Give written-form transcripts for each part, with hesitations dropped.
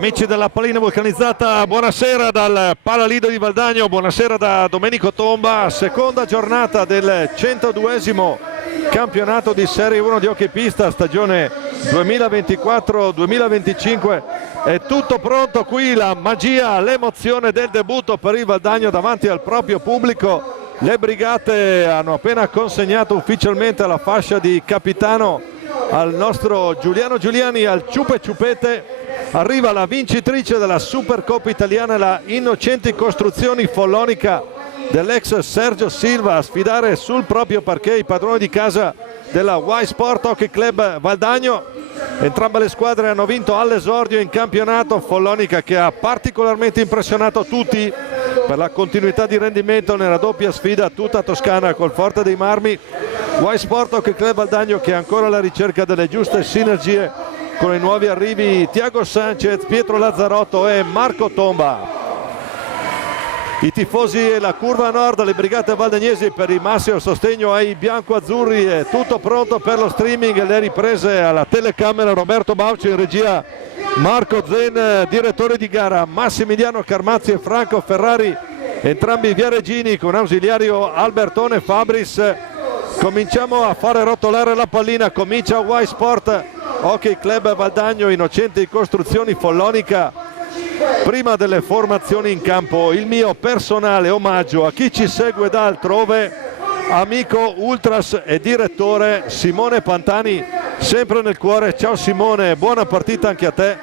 Amici della pallina vulcanizzata, buonasera dal Palalido di Valdagno, buonasera da Domenico Tomba, seconda giornata del 102esimo campionato di Serie 1 di hockey pista, stagione 2024-2025. È tutto pronto qui, la magia, l'emozione del debutto per il Valdagno davanti al proprio pubblico. Le brigate hanno appena consegnato ufficialmente la fascia di capitano al nostro Giuliano Giuliani, al Ciupe Ciupete. Arriva la vincitrice della Supercoppa italiana, la Innocenti Costruzioni Follonica dell'ex Sergio Silva, a sfidare sul proprio parquet i padroni di casa della Y Sport Hockey Club Valdagno. Entrambe le squadre hanno vinto all'esordio in campionato. Follonica che ha particolarmente impressionato tutti per la continuità di rendimento nella doppia sfida tutta toscana col Forte dei Marmi. Y Sport Hockey Club Valdagno che è ancora alla ricerca delle giuste sinergie con i nuovi arrivi Tiago Sanchez, Pietro Lazzarotto e Marco Tomba. I tifosi e la curva nord, le brigate valdagnesi per il massimo sostegno ai bianco-azzurri. È tutto pronto per lo streaming e le riprese alla telecamera. Roberto Bauci in regia, Marco Zen direttore di gara, Massimiliano Carmazzi e Franco Ferrari entrambi viareggini con ausiliario Albertone Fabris. Cominciamo a fare rotolare la pallina, comincia Y Sport Hockey Club Valdagno, Innocenti Costruzioni Follonica. Prima delle formazioni in campo, il mio personale omaggio a chi ci segue da altrove, amico ultras e direttore Simone Pantani, sempre nel cuore. Ciao Simone, buona partita anche a te.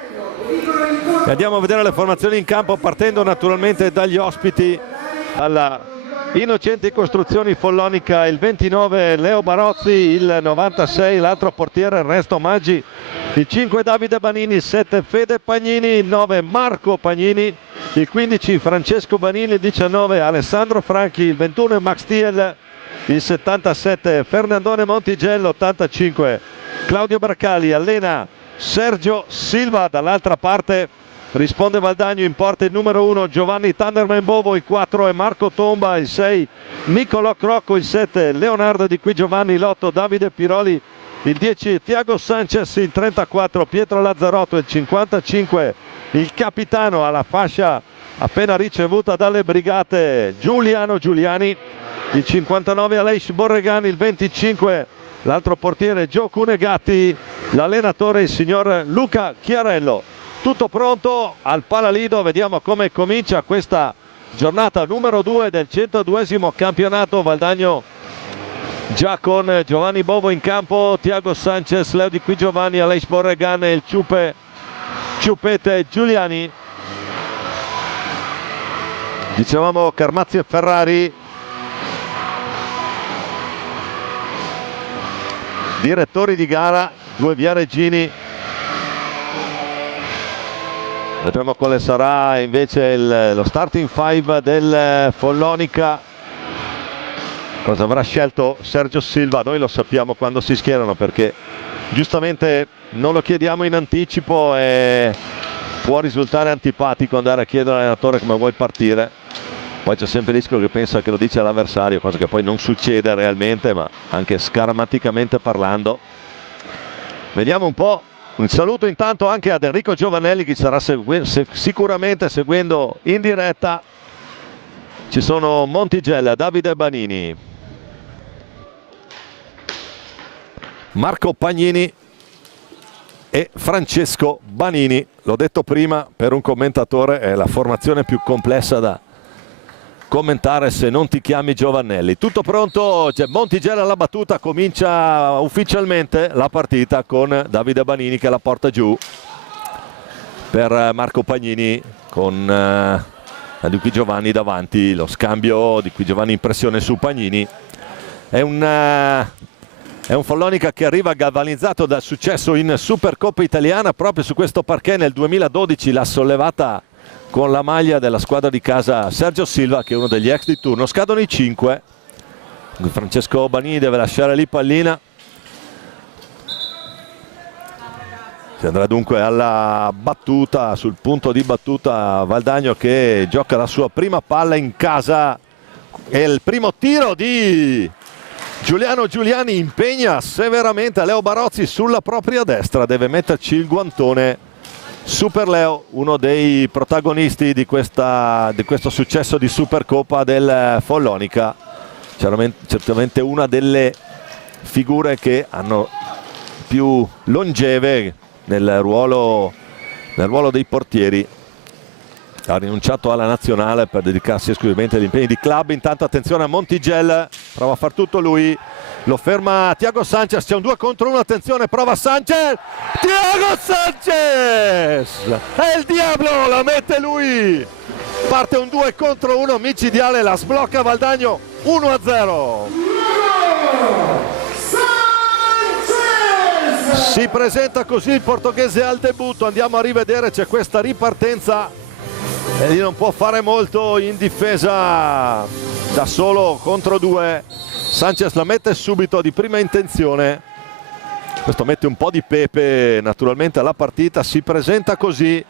E andiamo a vedere le formazioni in campo, partendo naturalmente dagli ospiti. Alla Innocenti Costruzioni Follonica il 29 Leo Barozzi, il 96 l'altro portiere Ernesto Maggi, il 5 Davide Banini, il 7 Fede Pagnini, il 9 Marco Pagnini, il 15 Francesco Banini, il 19 Alessandro Franchi, il 21 Max Thiel, il 77 Fernandone Montigello, 85 Claudio Barcali, allena Sergio Silva. Dall'altra parte risponde Valdagno, in porta il numero 1 Giovanni Thunderman Bovo, il 4 è Marco Tomba, il 6 Niccolò Crocco, il 7 Leonardo Di Qui Giovanni, l'8 Davide Piroli, il 10 Tiago Sanchez, il 34 Pietro Lazzarotto, il 55 il capitano alla fascia appena ricevuta dalle brigate Giuliano Giuliani, il 59 Aleix Borregani, il 25 l'altro portiere Gio Cunegatti, l'allenatore il signor Luca Chiarello. Tutto pronto al Palalido, vediamo come comincia questa giornata numero 2 del 102esimo campionato Valdagno, già con Giovanni Bovo in campo, Tiago Sanchez, Leo Di Qui Giovanni, Aleix Borregan e il Ciupete Giuliani. Dicevamo Carmazzi e Ferrari, direttori di gara, due viareggini. Vedremo quale sarà invece lo starting five del Follonica. Cosa avrà scelto Sergio Silva? Noi lo sappiamo quando si schierano, perché giustamente non lo chiediamo in anticipo e può risultare antipatico andare a chiedere all'allenatore come vuoi partire. Poi c'è sempre il rischio che pensa che lo dice all'avversario, cosa che poi non succede realmente, ma anche scaramanticamente parlando. Vediamo un po'. Un saluto intanto anche ad Enrico Giovanelli, che sarà sicuramente seguendo in diretta. Ci sono Montigella, Davide Banini, Marco Pagnini e Francesco Banini. L'ho detto prima, per un commentatore è la formazione più complessa da commentare se non ti chiami Giovanelli. Tutto pronto, c'è Montigella alla battuta, comincia ufficialmente la partita con Davide Banini che la porta giù per Marco Pagnini con Di Qui Giovanni davanti. Lo scambio Di Qui Giovanni in pressione su Pagnini. È un Follonica che arriva galvanizzato dal successo in Supercoppa italiana. Proprio su questo parquet nel 2012 l'ha sollevata con la maglia della squadra di casa Sergio Silva, che è uno degli ex di turno. Scadono i 5. Francesco Banini deve lasciare lì pallina. Si andrà dunque alla battuta, sul punto di battuta Valdagno che gioca la sua prima palla in casa. E il primo tiro di Giuliano Giuliani impegna severamente Leo Barozzi sulla propria destra. Deve metterci il guantone Super Leo, uno dei protagonisti di questo successo di Supercoppa del Follonica, certamente una delle figure che hanno più longeve nel ruolo dei portieri. Ha rinunciato alla nazionale per dedicarsi esclusivamente agli impegni di club. Intanto attenzione a Montigelli, prova a far tutto lui, lo ferma Thiago Sanchez, c'è un 2 contro 1, attenzione, prova Sanchez, Thiago Sanchez, è il diavolo, la mette lui, parte un 2 contro 1 micidiale, la sblocca Valdagno, 1-0. Si presenta così il portoghese al debutto, andiamo a rivedere, c'è questa ripartenza e lì non può fare molto in difesa da solo contro 2. Sanchez la mette subito di prima intenzione, questo mette un po' di pepe naturalmente alla partita. Si presenta così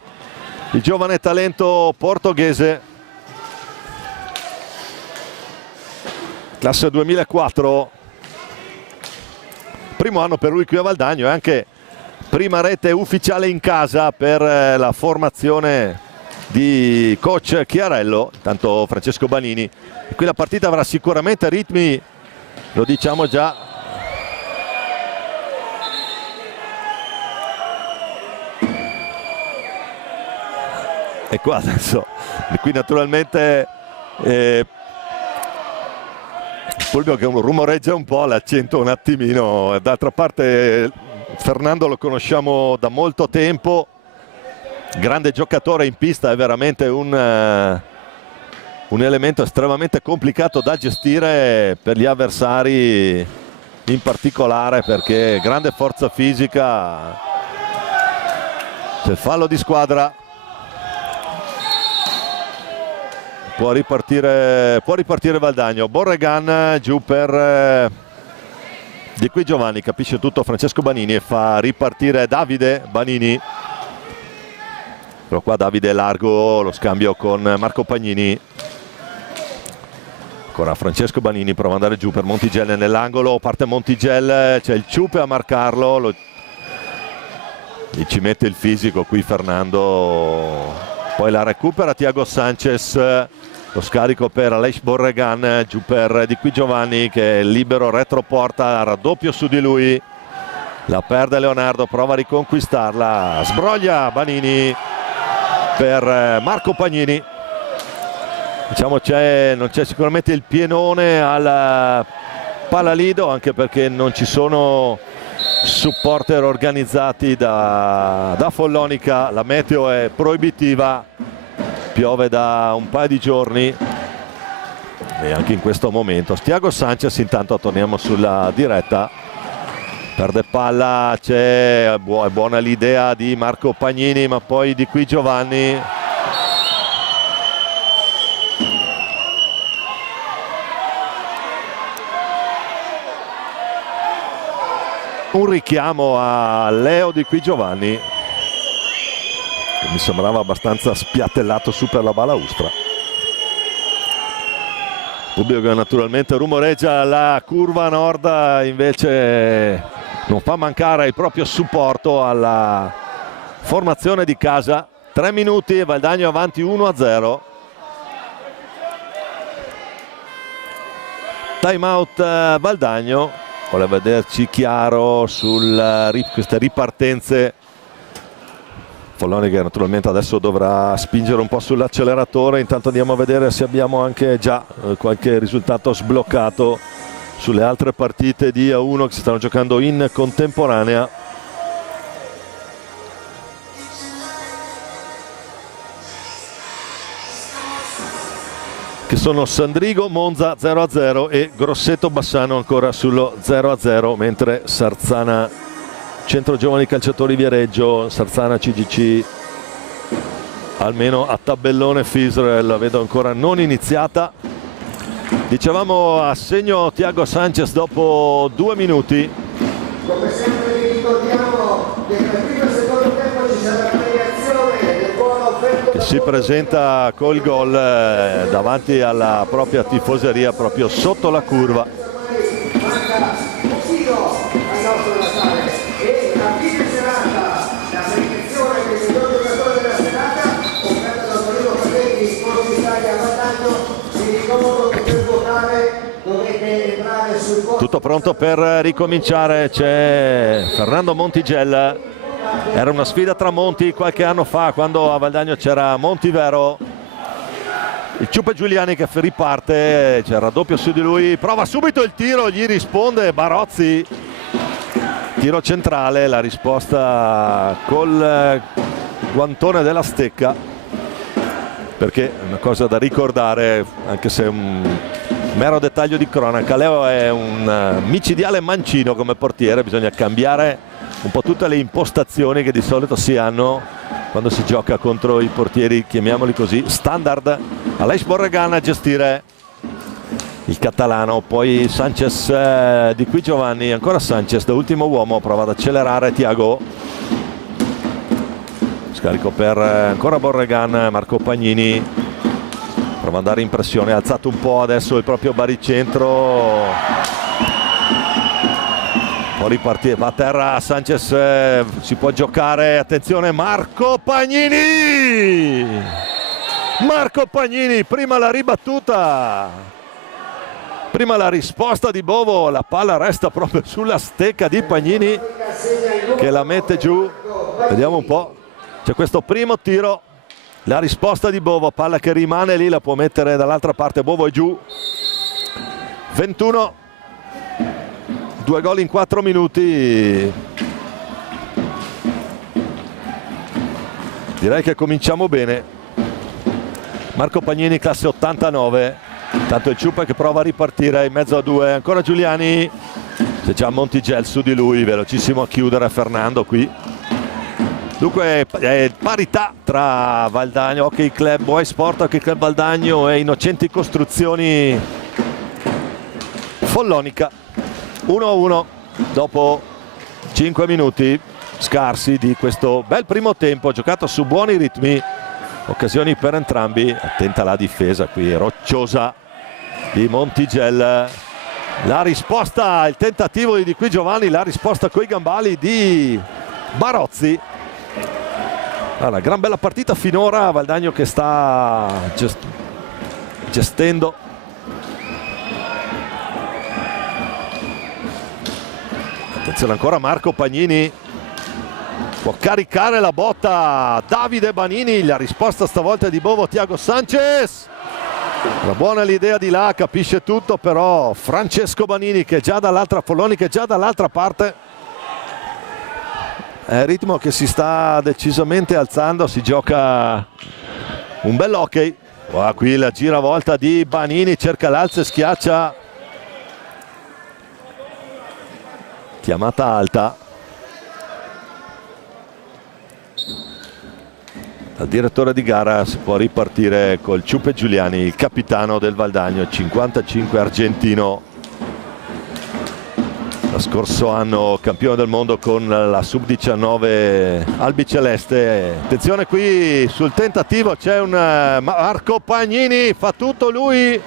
il giovane talento portoghese, classe 2004, primo anno per lui qui a Valdagno e anche prima rete ufficiale in casa per la formazione di coach Chiarello, intanto Francesco Banini. E qui la partita avrà sicuramente ritmi, lo diciamo già, e qua adesso qui naturalmente Fulvio che rumoreggia un po', l'accento un attimino, d'altra parte Fernando lo conosciamo da molto tempo, grande giocatore in pista, è veramente un elemento estremamente complicato da gestire per gli avversari, in particolare perché grande forza fisica. C'è il fallo di squadra, può ripartire Valdagno. Borregan giù per Di qui Giovanni, capisce tutto Francesco Banini e fa ripartire Davide Banini. Però qua Davide è largo, lo scambio con Marco Pagnini. Ancora Francesco Banini prova ad andare giù per Montigelli nell'angolo, parte Montigelli, c'è il Ciupe a marcarlo, e ci mette il fisico qui Fernando, poi la recupera Thiago Sanchez, lo scarico per Aleix Borregan, giù per Di qui Giovanni che è libero retroporta, raddoppio su di lui, la perde Leonardo, prova a riconquistarla, sbroglia Banini per Marco Pagnini. Diciamo non c'è sicuramente il pienone al Palalido, anche perché non ci sono supporter organizzati da Follonica, la meteo è proibitiva, piove da un paio di giorni e anche in questo momento. Thiago Sanchez, intanto torniamo sulla diretta, perde palla, è buona l'idea di Marco Pagnini, ma poi Di qui Giovanni un richiamo a Leo Di qui Giovanni che mi sembrava abbastanza spiattellato su per la balaustra. Pubblico che naturalmente rumoreggia, la curva nord invece non fa mancare il proprio supporto alla formazione di casa. 3 minuti e Valdagno avanti 1-0. Time out Valdagno, vuole vederci chiaro su queste ripartenze. Follonica naturalmente adesso dovrà spingere un po' sull'acceleratore, intanto andiamo a vedere se abbiamo anche già qualche risultato sbloccato sulle altre partite di A1 che si stanno giocando in contemporanea. Che sono Sandrigo Monza 0-0 e Grosseto Bassano ancora sullo 0-0, mentre Sarzana Centro Giovani Calciatori Viareggio, Sarzana CGC almeno a tabellone Fisrel la vedo ancora non iniziata. Dicevamo a segno Thiago Sanchez dopo 2 minuti. Come sempre vi ricordiamo che nel primo e secondo tempo ci sarà la premiazione del buono offerto che si presenta col gol davanti alla propria tifoseria, proprio sotto la curva. Manca pochino al nostro Natale e a fine serata la premiazione del miglior giocatore Tutto pronto per ricominciare, c'è Fernando Montigel. Era una sfida tra Monti qualche anno fa, quando a Valdagno c'era Montivero. Il Ciupe Giuliani che riparte, c'è il raddoppio su di lui, prova subito il tiro, gli risponde Barozzi. Tiro centrale, la risposta col guantone della stecca, perché è una cosa da ricordare, anche se è un mero dettaglio di cronaca, Leo è un micidiale mancino come portiere, bisogna cambiare un po' tutte le impostazioni che di solito si hanno quando si gioca contro i portieri, chiamiamoli così, standard. Aleix Borregan a gestire il catalano, poi Sanchez, di qui Giovanni, ancora Sanchez da ultimo uomo, prova ad accelerare Thiago, scarico per ancora Borregan, Marco Pagnini prova ad andare in pressione, ha alzato un po' adesso il proprio baricentro, può ripartire, va a terra Sanchez, si può giocare, attenzione Marco Pagnini, prima la ribattuta, prima la risposta di Bovo, la palla resta proprio sulla stecca di Pagnini che la mette giù, vediamo un po', c'è questo primo tiro, la risposta di Bovo, palla che rimane lì, la può mettere dall'altra parte, Bovo è giù, 21, 2 gol in 4 minuti, direi che cominciamo bene. Marco Pagnini classe 89, tanto il Ciupa che prova a ripartire in mezzo a due, ancora Giuliani, c'è già Montigel su di lui, velocissimo a chiudere Fernando qui. Dunque è parità tra Valdagno Hockey Club, Boy Sport Hockey Club Valdagno e Innocenti Costruzioni Follonica. 1-1 dopo 5 minuti scarsi di questo bel primo tempo giocato su buoni ritmi, occasioni per entrambi, attenta la difesa qui rocciosa di Montigel, la risposta, il tentativo di qui Giovanni, la risposta coi gambali di Barozzi. Allora, gran bella partita finora, Valdagno che sta gestendo. Attenzione ancora Marco Pagnini, può caricare la botta Davide Banini, la risposta stavolta è di Bovo, Thiago Sanchez, una buona l'idea di là, capisce tutto, però Francesco Banini che è già dall'altra, Folloni che è già dall'altra parte, è il ritmo che si sta decisamente alzando, si gioca un bel hockey. Qui la giravolta di Banini, cerca l'alza e schiaccia, chiamata alta. Dal direttore di gara si può ripartire col Ciupe Giuliani, il capitano del Valdagno, 55 argentino, lo scorso anno campione del mondo con la sub-19 albiceleste. Attenzione qui sul tentativo, c'è un Marco Pagnini, fa tutto lui,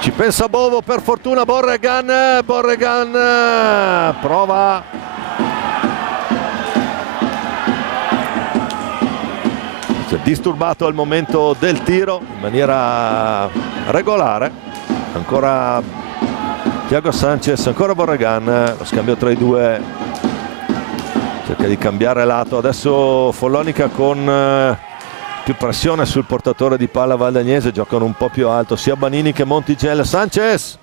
ci pensa Bovo, per fortuna Borregan prova, si è disturbato al momento del tiro in maniera regolare, ancora Thiago Sanchez, ancora Borregan, lo scambio tra i due, cerca di cambiare lato, adesso Follonica con più pressione sul portatore di palla valdagnese, giocano un po' più alto sia Banini che Montigel. Sanchez,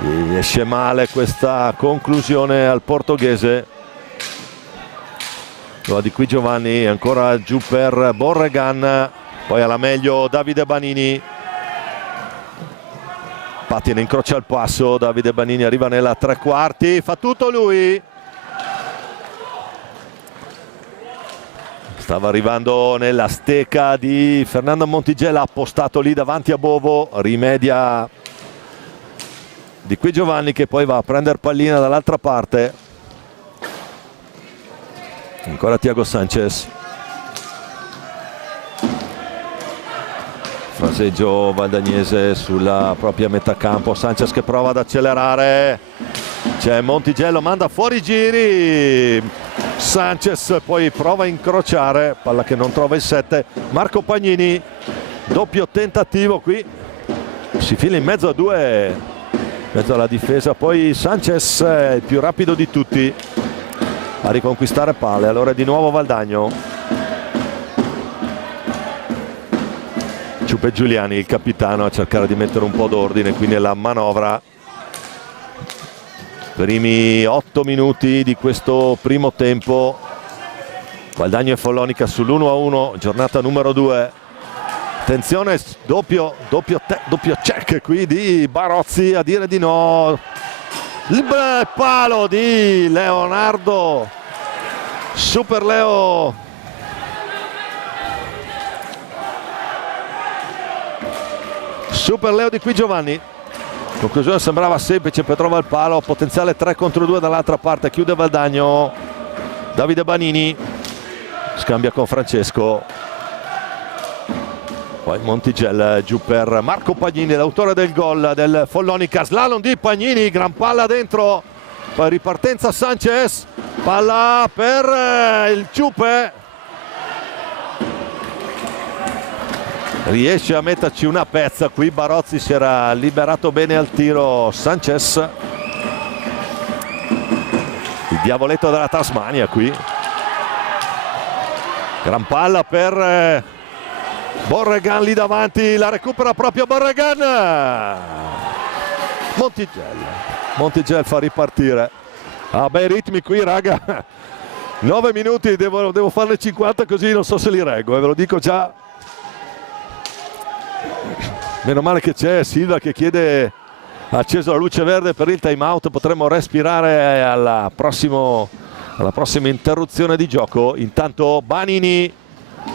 gli esce male questa conclusione al portoghese, di qui Giovanni, ancora giù per Borregan, poi alla meglio Davide Banini, patina, incrocia il passo, Davide Banini arriva nella tre quarti, fa tutto lui, stava arrivando nella stecca di Fernando Montigel, ha appostato lì davanti a Bovo, rimedia di qui Giovanni che poi va a prendere pallina dall'altra parte, ancora Thiago Sanchez, fraseggio valdagnese sulla propria metà campo, Sanchez che prova ad accelerare, c'è Montigel, lo manda fuori giri, Sanchez poi prova a incrociare, palla che non trova il 7, Marco Pagnini, doppio tentativo qui, si fila in mezzo a due, in mezzo alla difesa. Poi Sanchez è il più rapido di tutti a riconquistare palle. Allora di nuovo Valdagno, Ciupe Giuliani, il capitano, a cercare di mettere un po' d'ordine qui nella manovra. Primi 8 minuti di questo primo tempo, Valdagno e Follonica sull'1-1, giornata numero 2. Attenzione, doppio check qui di Barozzi a dire di no. Il palo di Leonardo, Super Leo. Super Leo di qui Giovanni. Conclusione sembrava semplice, poi trova il palo, potenziale 3 contro 2 dall'altra parte, chiude Valdagno. Davide Banini scambia con Francesco, poi Montigel giù per Marco Pagnini, l'autore del gol del Follonica. Slalom di Pagnini, gran palla dentro, poi ripartenza Sanchez, palla per il Ciupe, riesce a metterci una pezza qui. Barozzi si era liberato bene al tiro. Sanchez, il diavoletto della Tasmania qui, gran palla per Borregan lì davanti, la recupera proprio Borregan. Montigel fa ripartire. Ah, bei ritmi qui raga, 9 minuti, devo farne 50 così non so se li reggo, ve lo dico già. Meno male che c'è Silva che chiede, ha acceso la luce verde per il time out, potremmo respirare alla prossima interruzione di gioco. Intanto Banini,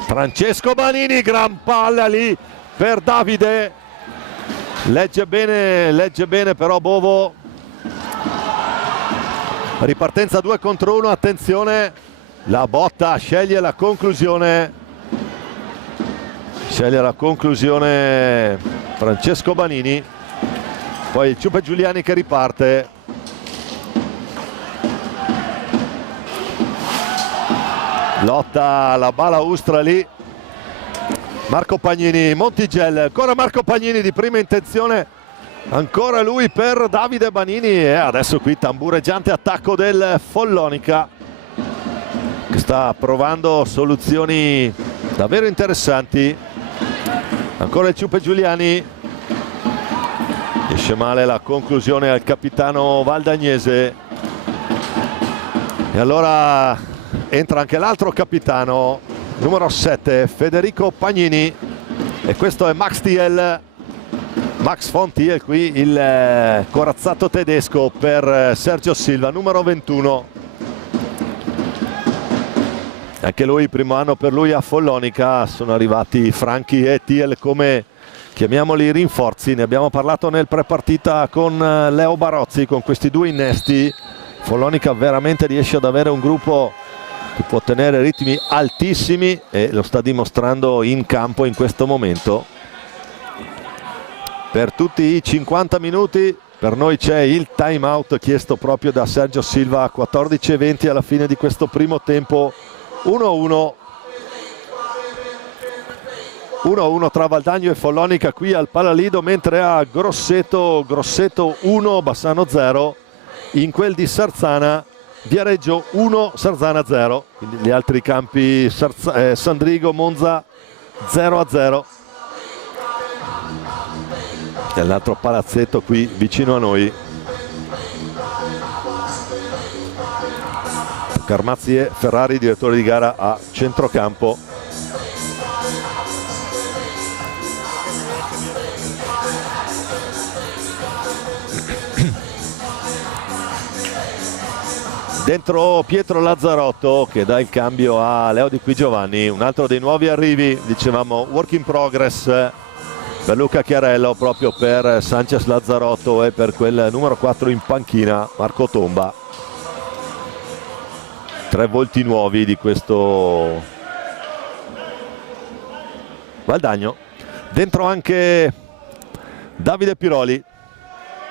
Francesco Banini, gran palla lì per Davide, legge bene però Bovo. Ripartenza 2 contro 1, attenzione, la botta, sceglie la conclusione Francesco Banini, poi il Ciupe Giuliani che riparte. Lotta la balaustra lì, Marco Pagnini, Montigel, ancora Marco Pagnini di prima intenzione, ancora lui per Davide Banini, e adesso qui tambureggiante attacco del Follonica che sta provando soluzioni davvero interessanti. Ancora il Ciupe Giuliani, esce male la conclusione al capitano valdagnese, e allora entra anche l'altro capitano, numero 7, Federico Pagnini, e questo è Max von Thiel qui, il corazzato tedesco per Sergio Silva, numero 21. Anche lui, primo anno per lui a Follonica. Sono arrivati Franchi e Thiel come, chiamiamoli, rinforzi. Ne abbiamo parlato nel prepartita con Leo Barozzi. Con questi due innesti Follonica veramente riesce ad avere un gruppo che può tenere ritmi altissimi, e lo sta dimostrando in campo in questo momento. Per tutti i 50 minuti per noi c'è il time out chiesto proprio da Sergio Silva a 14:20 alla fine di questo primo tempo. 1-1 tra Valdagno e Follonica qui al Palalido, mentre a Grosseto 1, Bassano 0, in quel di Sarzana Viareggio 1, Sarzana 0, quindi gli altri campi Sandrigo, Monza 0-0. E l'altro palazzetto qui vicino a noi, Carmazzi e Ferrari, direttore di gara a centrocampo. Dentro Pietro Lazzarotto che dà il cambio a Leo Di Qui Giovanni, un altro dei nuovi arrivi, dicevamo work in progress per Luca Chiarello, proprio per Sanchez Lazzarotto e per quel numero 4 in panchina Marco Tomba. 3 volti nuovi di questo Valdagno. Dentro anche Davide Piroli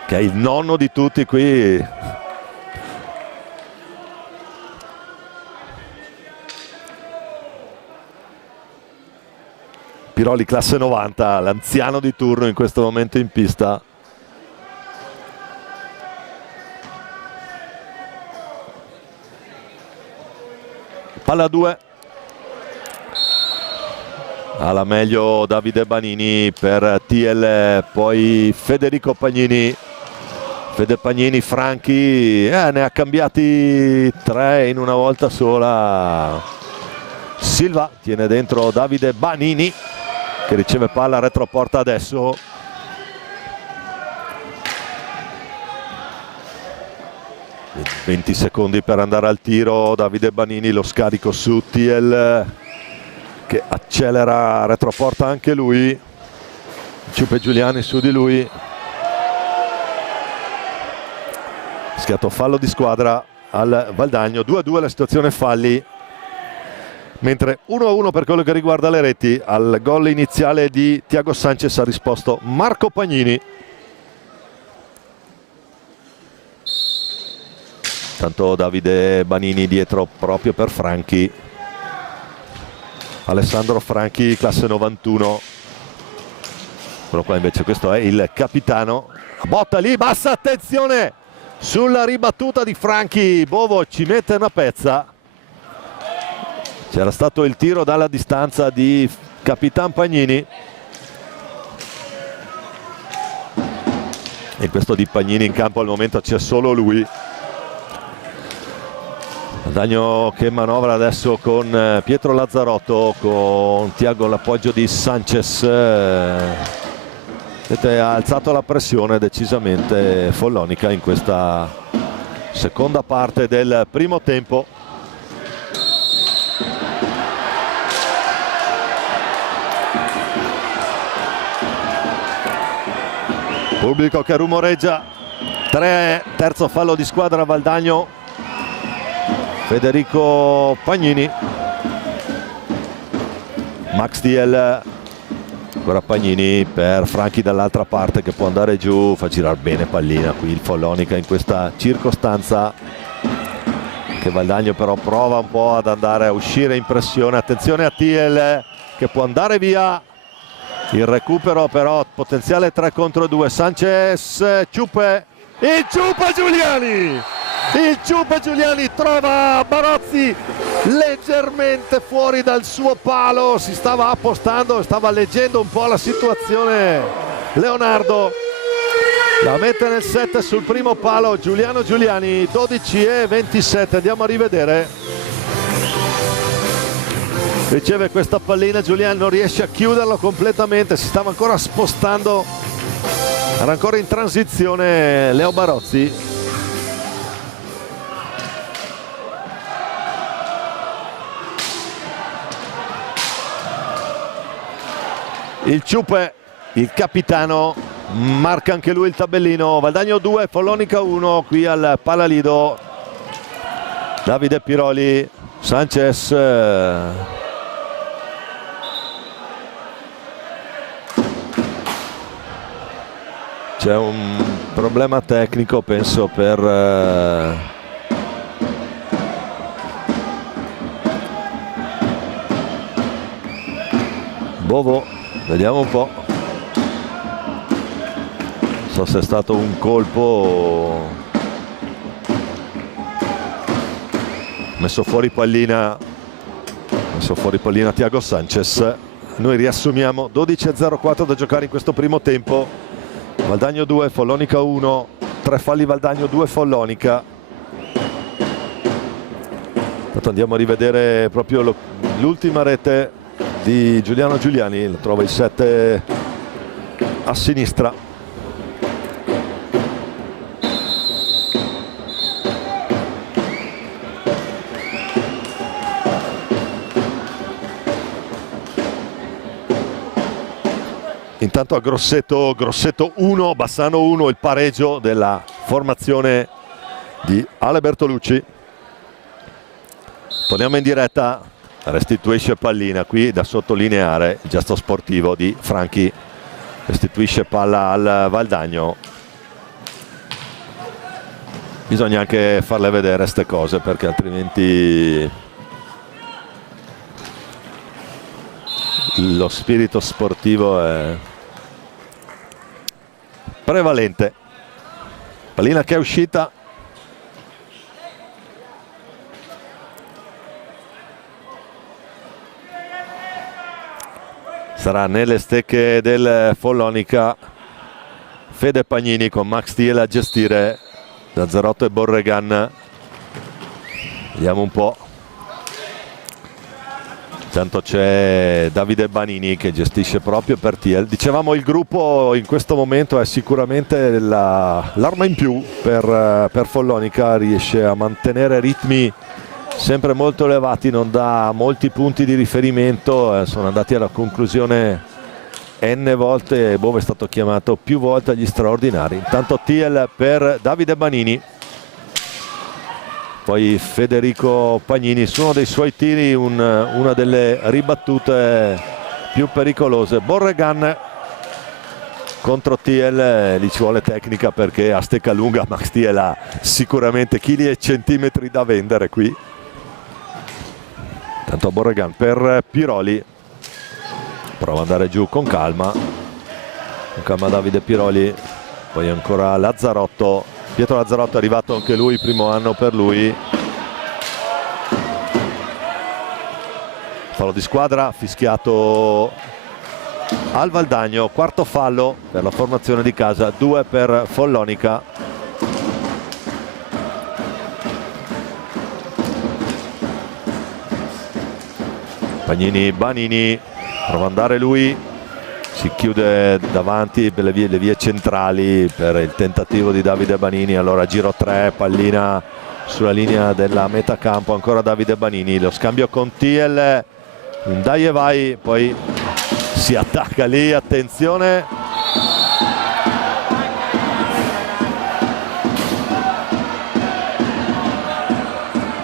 che è il nonno di tutti qui. Piroli classe 90, l'anziano di turno in questo momento in pista. Palla 2. Alla meglio Davide Banini per TL, poi Federico Pagnini. Fede Pagnini, Franchi, ne ha cambiati 3 in una volta sola. Silva tiene dentro Davide Banini che riceve palla retroporta adesso. E 20 secondi per andare al tiro. Davide Banini, lo scarico su TL che accelera retroporta anche lui. Ciupe Giuliani su di lui. Schiatto fallo di squadra al Valdagno. 2-2 la situazione falli, mentre 1-1 per quello che riguarda le reti. Al gol iniziale di Thiago Sanchez ha risposto Marco Pagnini. Tanto Davide Banini dietro proprio per Franchi. Alessandro Franchi, classe 91. Quello qua invece, questo è il capitano. Botta lì, bassa, attenzione sulla ribattuta di Franchi. Bovo ci mette una pezza. C'era stato il tiro dalla distanza di Capitan Pagnini. E questo di Pagnini in campo al momento c'è solo lui. Valdagno che manovra adesso con Pietro Lazzarotto, con Tiago l'appoggio di Sanchez. Vedete, ha alzato la pressione decisamente Follonica in questa seconda parte del primo tempo. Pubblico che rumoreggia. 3, terzo fallo di squadra Valdagno. Federico Pagnini. Max DL. Ancora Pagnini per Franchi dall'altra parte che può andare giù, fa girare bene pallina qui il Follonica in questa circostanza, che Valdagno però prova un po' ad andare a uscire in pressione. Attenzione a TL che può andare via. Il recupero però, potenziale 3 contro 2. Sanchez, Ciupe, il Ciupe Giuliani! Il Ciupe Giuliani trova Barozzi leggermente fuori dal suo palo. Si stava appostando, stava leggendo un po' la situazione Leonardo. La mette nel 7 sul primo palo Giuliano Giuliani. 12:27, andiamo a rivedere. Riceve questa pallina Giuliani, non riesce a chiuderlo completamente, si stava ancora spostando, era ancora in transizione Leo Barozzi. Il Ciupe, il capitano, marca anche lui il tabellino. Valdagno 2, Follonica 1 qui al Palalido. Davide Piroli, Sanchez. C'è un problema tecnico, penso, per Bovo. Vediamo un po'. Non so se è stato un colpo. Messo fuori pallina Thiago Sanchez. Noi riassumiamo 12:04 da giocare in questo primo tempo. Valdagno 2, Follonica 1, 3 falli Valdagno, 2 Follonica. Intanto andiamo a rivedere proprio l'ultima rete di Giuliano Giuliani, lo trova il 7 a sinistra. Intanto a Grosseto 1, Bassano 1, il pareggio della formazione di Ale Bertolucci. Torniamo in diretta. Restituisce pallina qui da sottolineare il gesto sportivo di Franchi. Restituisce palla al Valdagno. Bisogna anche farle vedere queste cose, perché altrimenti lo spirito sportivo è prevalente. Pallina che è uscita. Sarà nelle stecche del Follonica Fede Pagnini con Max Thiel a gestire, Lazzarotto e Borregan. Vediamo un po'. Intanto c'è Davide Banini che gestisce proprio per Thiel. Dicevamo, il gruppo in questo momento è sicuramente l'arma in più per Follonica, riesce a mantenere ritmi sempre molto elevati, non dà molti punti di riferimento, sono andati alla conclusione n volte, Bove è stato chiamato più volte agli straordinari. Intanto Thiel per Davide Banini, poi Federico Pagnini su uno dei suoi tiri, una delle ribattute più pericolose. Borregan contro Thiel, lì ci vuole tecnica perché a stecca lunga Max Thiel ha sicuramente chili e centimetri da vendere qui. Tanto Borregan per Piroli, prova ad andare giù con calma Davide Piroli, poi ancora Lazzarotto, Pietro Lazzarotto è arrivato anche lui, primo anno per lui. Fallo di squadra fischiato al Valdagno, quarto fallo per la formazione di casa, 2 per Follonica. Pagnini, Banini, prova ad andare lui, si chiude davanti per le vie centrali per il tentativo di Davide Banini. Allora giro 3, pallina sulla linea della metà campo, ancora Davide Banini, lo scambio con Thiel, un dai e vai, poi si attacca lì, attenzione,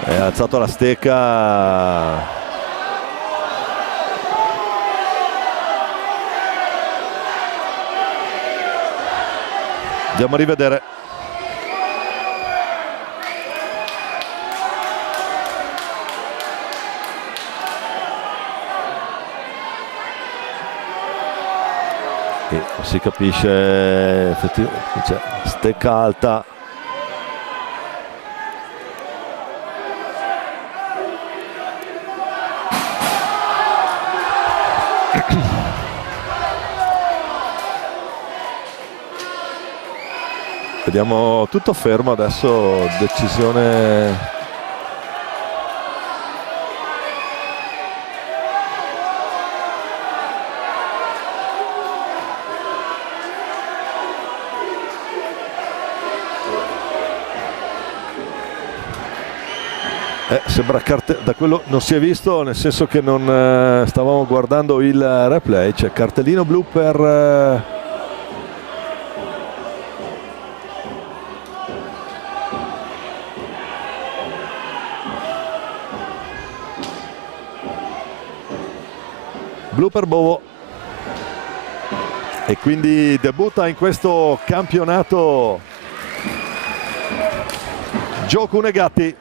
è alzato la stecca. Andiamo a rivedere. E si capisce effettivamente, c'è stecca alta. Vediamo, tutto fermo adesso, decisione sembra da quello non si è visto, nel senso che non stavamo guardando il replay, c'è cartellino blu per Bovo, e quindi debutta in questo campionato Gio Cunegatti.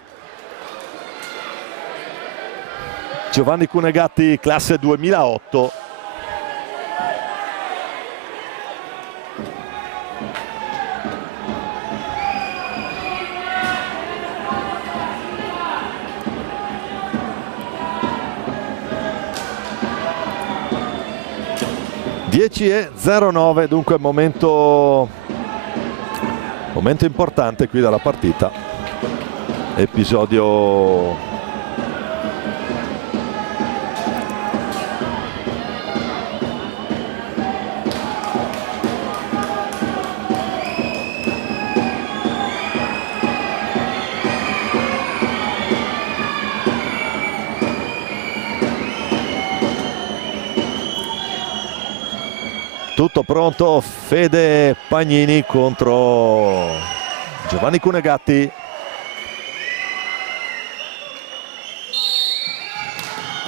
Giovanni Cunegatti, classe 2008. e 09, dunque momento importante qui dalla partita, episodio tutto pronto. Fede Pagnini contro Giovanni Cunegatti.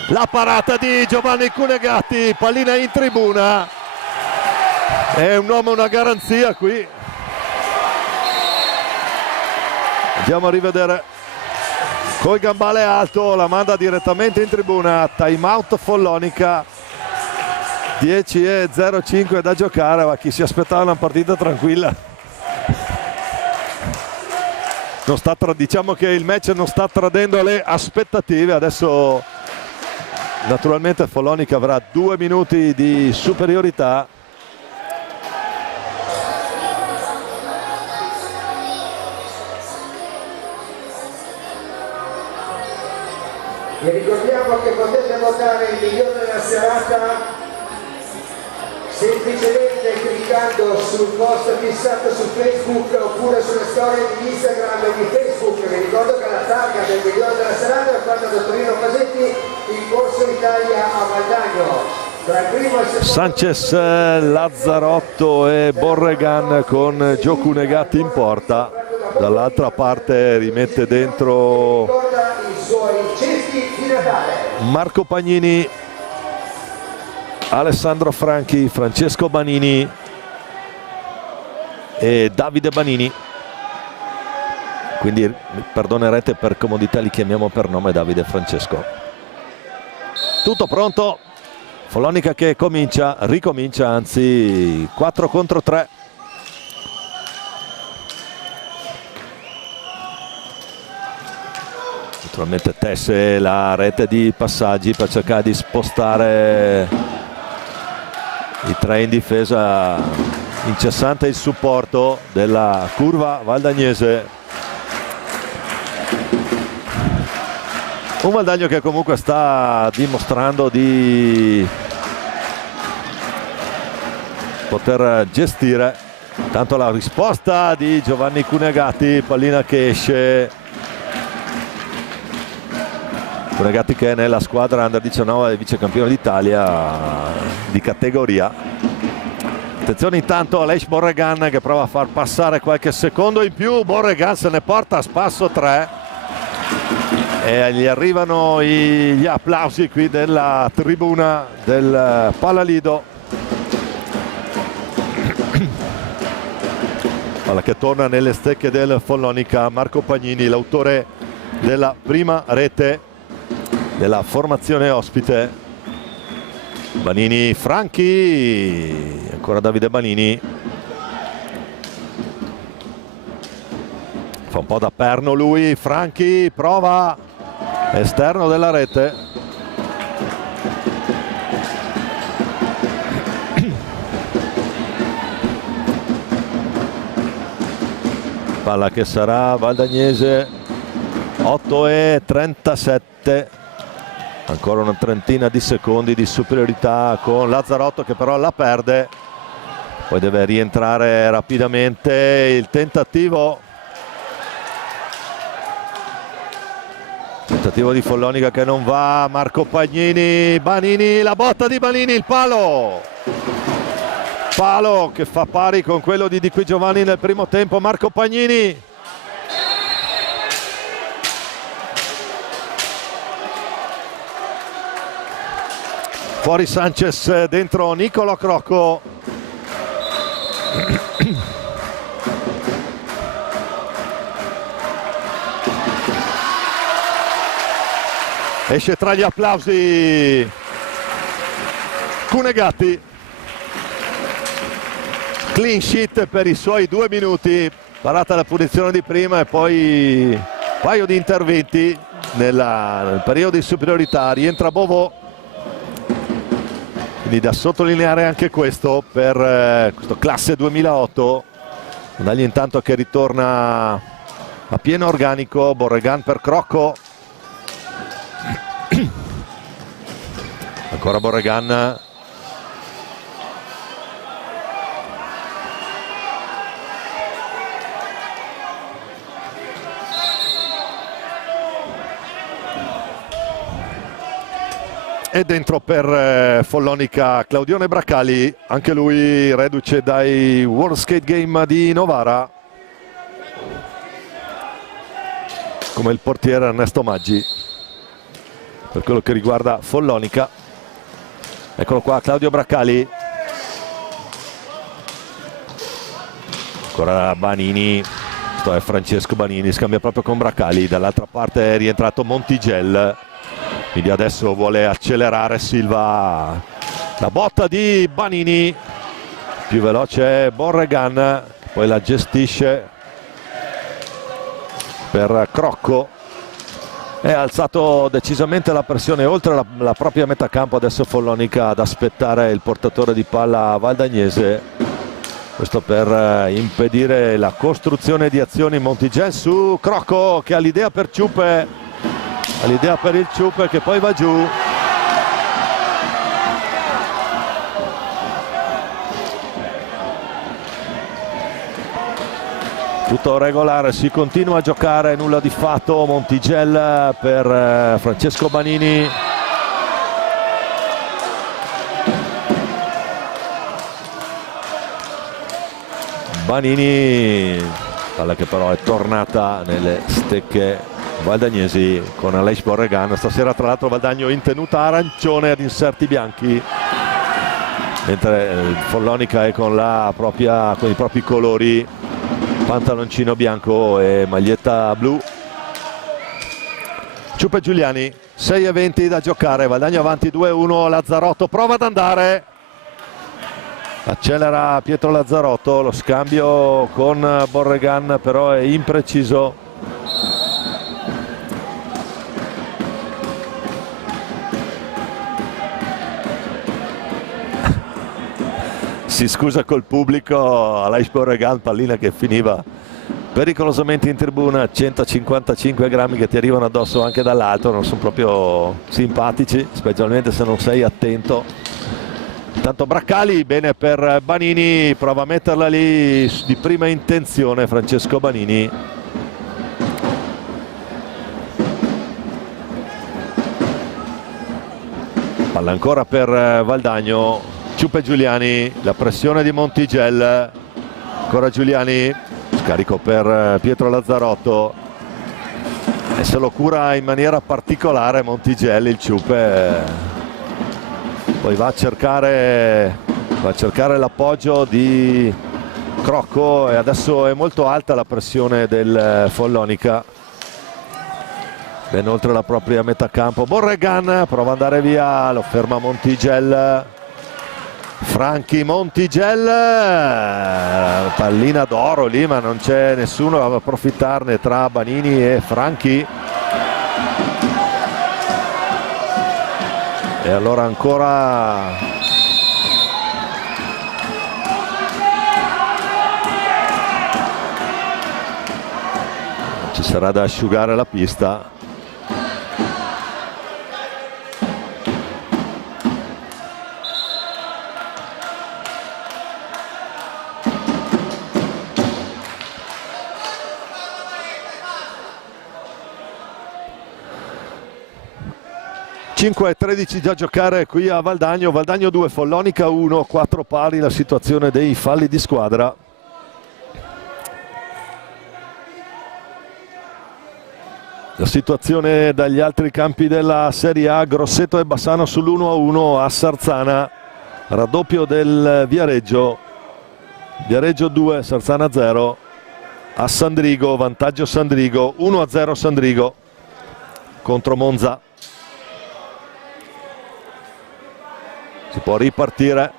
La parata di Giovanni Cunegatti, pallina in tribuna, è un uomo, una garanzia qui. Andiamo a rivedere, col gambale alto la manda direttamente in tribuna. Time out Follonica. 10:05 da giocare, ma chi si aspettava una partita tranquilla non sta diciamo che il match non sta tradendo le aspettative. Adesso naturalmente Follonica avrà 2 minuti di superiorità. Vi ricordiamo che potete votare il migliore della serata semplicemente cliccando sul post fissato su Facebook oppure sulle storie di Instagram e di Facebook. Vi ricordo che la targa del migliore della serata è fatta da Torino Fasetti in Corso Italia a Valdagno. Tra il primo e il secondo Sanchez, Lazzarotto e Borregan con Gio Cunegatti in porta. Dall'altra parte rimette dentro ricorda i suoi cesti di Natale. Marco Pagnini, Alessandro Franchi, Francesco Banini e Davide Banini. Quindi perdonerete, per comodità li chiamiamo per nome Davide e Francesco. Tutto pronto, Follonica che ricomincia, anzi 4 contro 3. Naturalmente tesse la rete di passaggi per cercare di spostare i 3 in difesa, incessante il supporto della curva valdagnese. Un Valdagno che comunque sta dimostrando di poter gestire. Tanto la risposta di Giovanni Cunegatti, pallina che esce. Cunegatti che è nella squadra Under 19 vice campione d'Italia di categoria. Attenzione intanto a Aleix Borregan che prova a far passare qualche secondo in più. Borregan se ne porta a spasso 3 e gli arrivano gli applausi qui della tribuna del Palalido. Palla che torna nelle stecche del Follonica. Marco Pagnini, l'autore della prima rete della formazione ospite. Banini, Franchi, ancora Davide Banini, fa un po' da perno lui. Franchi prova esterno della rete, palla che sarà valdagnese. 8:37, ancora una trentina di secondi di superiorità con Lazzarotto che però la perde, poi deve rientrare rapidamente. Il tentativo di Follonica che non va. Marco Pagnini, Banini, la botta di Banini, il palo che fa pari con quello di Di Qui Giovanni nel primo tempo. Marco Pagnini, fuori Sanchez, dentro Nicolo Crocco. Esce tra gli applausi Cunegatti. Clean sheet per i suoi 2 minuti, parata la punizione di prima e poi un paio di interventi nel periodo di superiorità. Rientra Bovò. Quindi da sottolineare anche questo per questo classe 2008. Dagli intanto che ritorna a pieno organico. Borregan per Crocco. Ancora Borregan. E dentro per Follonica Claudione Braccali, anche lui reduce dai World Skate Game di Novara, come il portiere Ernesto Maggi per quello che riguarda Follonica. Eccolo qua Claudio Braccali, ancora Banini, questo è Francesco Banini, scambia proprio con Braccali. Dall'altra parte è rientrato Montigel, quindi adesso vuole accelerare Silva La botta di Banini, più veloce è Borregan, poi la gestisce per Crocco. È alzato decisamente la pressione oltre la propria metà campo, adesso Follonica ad aspettare il portatore di palla valdagnese, questo per impedire la costruzione di azioni. Montigelli su Crocco che ha l'idea per Ciupe, ha l'idea per il Ciupe che poi va giù. Tutto regolare, si continua a giocare, nulla di fatto. Montigelli per Francesco Banini. Banini, palla che però è tornata nelle stecche valdagnesi con Aleix Borregan. Stasera tra l'altro Valdagno in tenuta arancione ad inserti bianchi, mentre Follonica è con i propri colori, pantaloncino bianco e maglietta blu. Ciupe Giuliani, 6:20 da giocare, Valdagno avanti 2-1, Lazzarotto prova ad andare, accelera Pietro Lazzarotto, lo scambio con Borregan però è impreciso. Si scusa col pubblico Aleix Borregan, pallina che finiva pericolosamente in tribuna, 155 grammi che ti arrivano addosso anche dall'alto, non sono proprio simpatici, specialmente se non sei attento. Intanto Braccali, bene per Banini, prova a metterla lì di prima intenzione Francesco Banini. Palla ancora per Valdagno. Ciupe Giuliani, la pressione di Montigelli, ancora Giuliani, scarico per Pietro Lazzarotto e se lo cura in maniera particolare Montigelli il Ciupe, poi va a cercare l'appoggio di Crocco e adesso è molto alta la pressione del Follonica, ben oltre la propria metà campo. Borregan prova ad andare via, lo ferma Montigelli. Franchi Montigelli, pallina d'oro lì ma non c'è nessuno ad approfittarne tra Banini e Franchi. E allora ancora ci sarà da asciugare la pista. (5:13 da giocare qui a Valdagno, Valdagno 2, Follonica 1, 4 pari la situazione dei falli di squadra. La situazione dagli altri campi della Serie A: Grosseto e Bassano sull'1-1 a Sarzana, raddoppio del Viareggio, Viareggio 2, Sarzana 0, a Sandrigo, vantaggio Sandrigo, 1-0 Sandrigo contro Monza. Si può ripartire,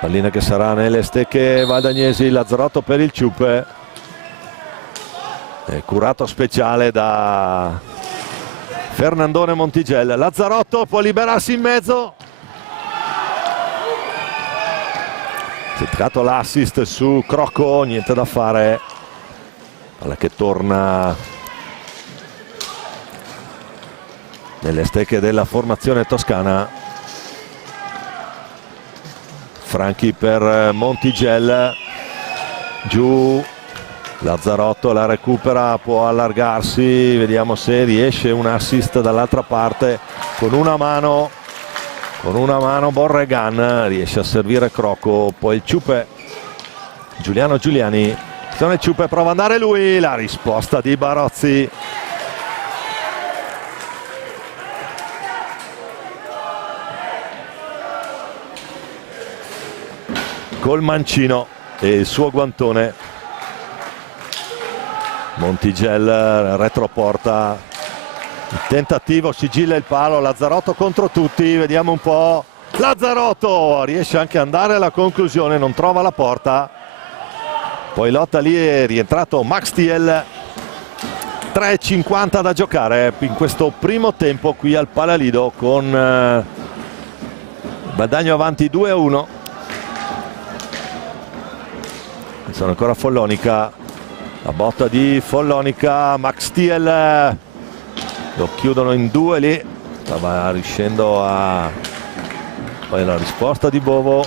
pallina che sarà nelle stecche valdagnesi. Lazzarotto per il Ciupe, curato speciale da Fernandone Montigelli. Lazzarotto può liberarsi in mezzo, cercato l'assist su Crocco, niente da fare, palla che torna nelle stecche della formazione toscana. Franchi per Montigelli, giù Lazzarotto, la recupera, può allargarsi, vediamo se riesce un assist dall'altra parte con una mano Borregan, riesce a servire Crocco, poi il Ciupe, Giuliano Giuliani, il Ciupe prova ad andare lui, la risposta di Barozzi. Col mancino e il suo guantone. Montigelli retroporta Il tentativo sigilla il palo, Lazzarotto contro tutti, vediamo un po'. Lazzarotto riesce anche ad andare alla conclusione, non trova la porta. Poi lotta lì, è rientrato Max Thiel. 3,50 da giocare in questo primo tempo qui al Palalido, con Valdagno avanti 2-1. Sono ancora Follonica, la botta di Follonica, Max Thiel lo chiudono in due lì, stava riuscendo a... Poi la risposta di Bovo,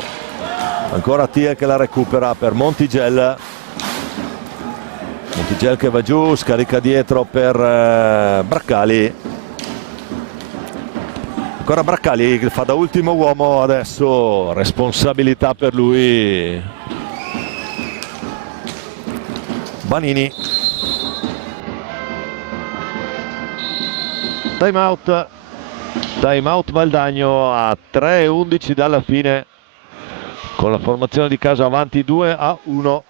ancora Thiel che la recupera per Montigel. Montigel che va giù, scarica dietro per Braccali. Ancora Braccali che fa da ultimo uomo, adesso responsabilità per lui Banini. Time out Valdagno a 3:11 dalla fine, con la formazione di casa avanti 2-1.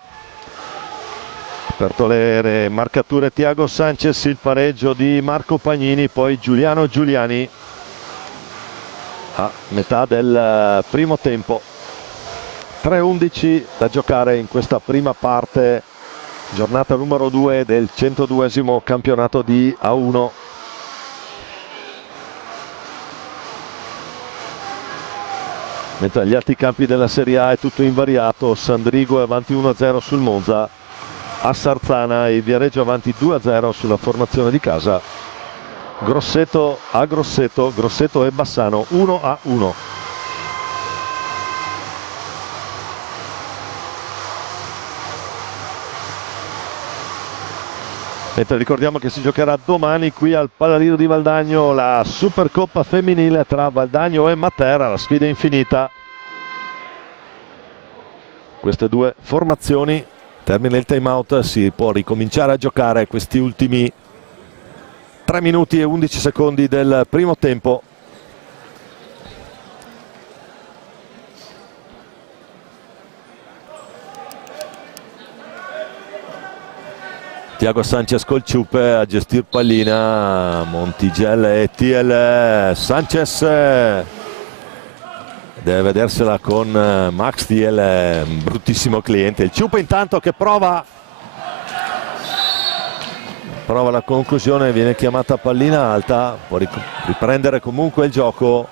Aperto le marcature Thiago Sanchez, il pareggio di Marco Pagnini, poi Giuliano Giuliani a metà del primo tempo. 3:11 da giocare in questa prima parte, giornata numero 2 del 102esimo campionato di A1. Mentre agli altri campi della Serie A è tutto invariato, Sandrigo è avanti 1-0 sul Monza, a Sarzana e Viareggio avanti 2-0 sulla formazione di casa. Grosseto a Grosseto, Grosseto e Bassano 1-1. Mentre ricordiamo che si giocherà domani qui al Palalido di Valdagno la Supercoppa femminile tra Valdagno e Matera, la sfida infinita. Queste due formazioni, termina il time out, si può ricominciare a giocare questi ultimi 3 minuti e 11 secondi del primo tempo. Thiago Sanchez col ciupe a gestire pallina, Montigel e Thiel. Sanchez deve vedersela con Max Thiel, un bruttissimo cliente. Il ciupe intanto che prova la conclusione, viene chiamata pallina alta, può riprendere comunque il gioco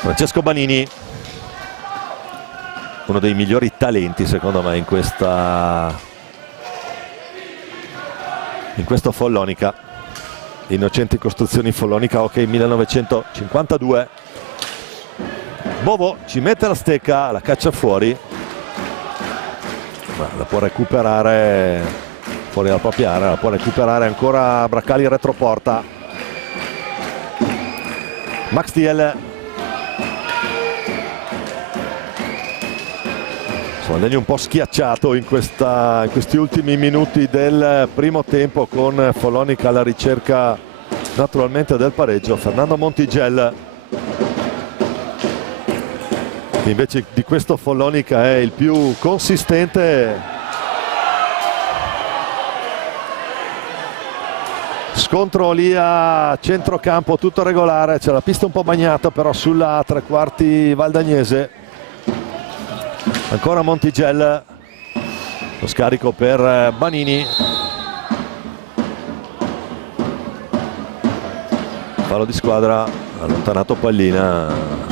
Francesco Banini, uno dei migliori talenti secondo me in questo Follonica. Innocenti Costruzioni Follonica Hockey 1952. Bovo ci mette la stecca, la caccia fuori, ma la può recuperare fuori dalla propria area, la può recuperare ancora Braccali retroporta. Max Thiel, Valdagno un po' schiacciato in questi ultimi minuti del primo tempo, con Follonica alla ricerca naturalmente del pareggio. Fernando Montigel, che invece di questo Follonica è il più consistente. Scontro lì a centrocampo, tutto regolare, c'è la pista un po' bagnata però sulla tre quarti valdagnese. Ancora Montigel, lo scarico per Banini, fallo di squadra, allontanato pallina.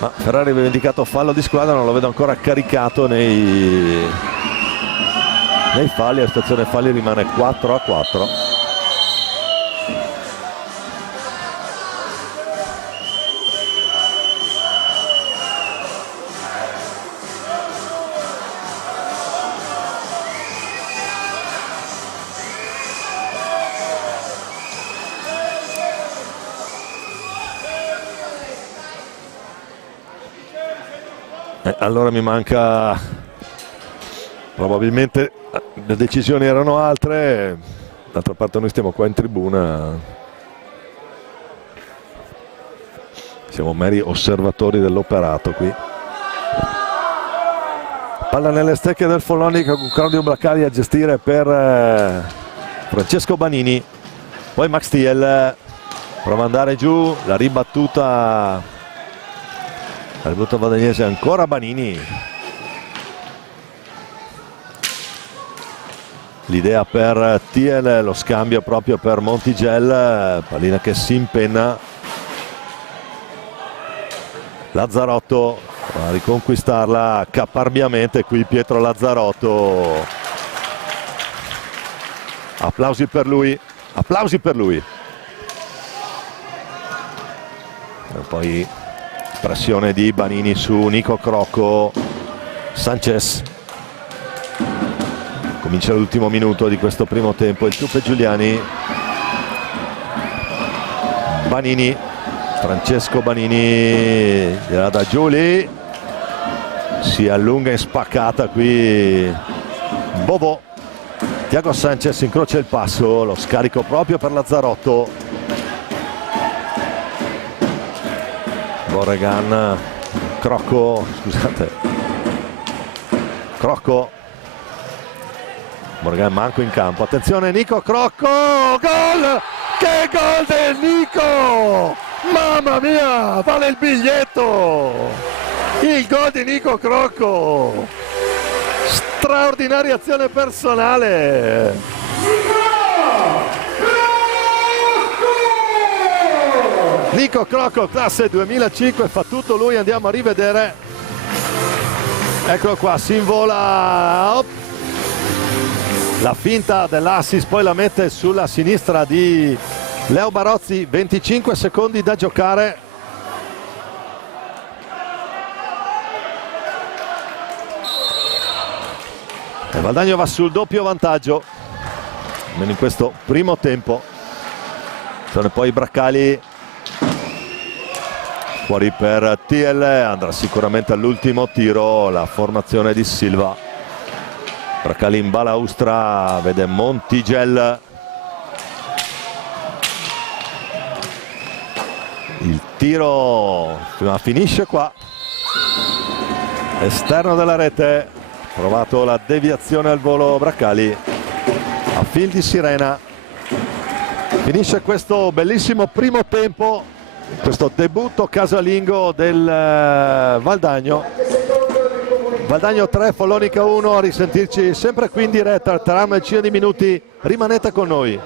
Ma Ferrari aveva indicato fallo di squadra, non lo vedo ancora caricato nei falli. La situazione falli rimane 4-4. Allora mi manca probabilmente le decisioni erano altre, d'altra parte noi stiamo qua in tribuna, siamo meri osservatori dell'operato qui. Palla nelle stecche del Follonica con Claudio Bracali a gestire per Francesco Banini, poi Max Thiel prova ad andare giù, la ribattuta Vadagnese, ancora Banini. L'idea per Thiel, lo scambio proprio per Montigel, pallina che si impenna. Lazzarotto a riconquistarla caparbiamente qui Pietro Lazzarotto. Applausi per lui, applausi per lui. E poi pressione di Banini su Nico Crocco. Sanchez. Comincia l'ultimo minuto di questo primo tempo, il Tuppe Giuliani. Banini, Francesco Banini, gliela da Giuli, si allunga in spaccata qui Bovo. Thiago Sanchez incrocia il passo, lo scarico proprio per Lazzarotto. Borregan, Crocco, scusate, Crocco. Borregan manco in campo, attenzione Nico Crocco, gol! Che gol del Nico! Mamma mia, vale il biglietto! Il gol di Nico Crocco! Straordinaria azione personale! Nico Crocco, classe 2005, fa tutto lui, andiamo a rivedere. Eccolo qua, si invola. Op. La finta dell'assist, poi la mette sulla sinistra di Leo Barozzi, 25 secondi da giocare. E Valdagno va sul doppio vantaggio, almeno in questo primo tempo. Sono poi Bracali fuori per Thiel, andrà sicuramente all'ultimo tiro la formazione di Silva. Bracali in balaustra, vede Montigel. Il tiro finisce qua, esterno della rete, provato la deviazione al volo Bracali, a fil di sirena. Finisce questo bellissimo primo tempo, questo debutto casalingo del Valdagno. Valdagno 3, Follonica 1, a risentirci sempre qui in diretta tra una decina di minuti, rimanete con noi.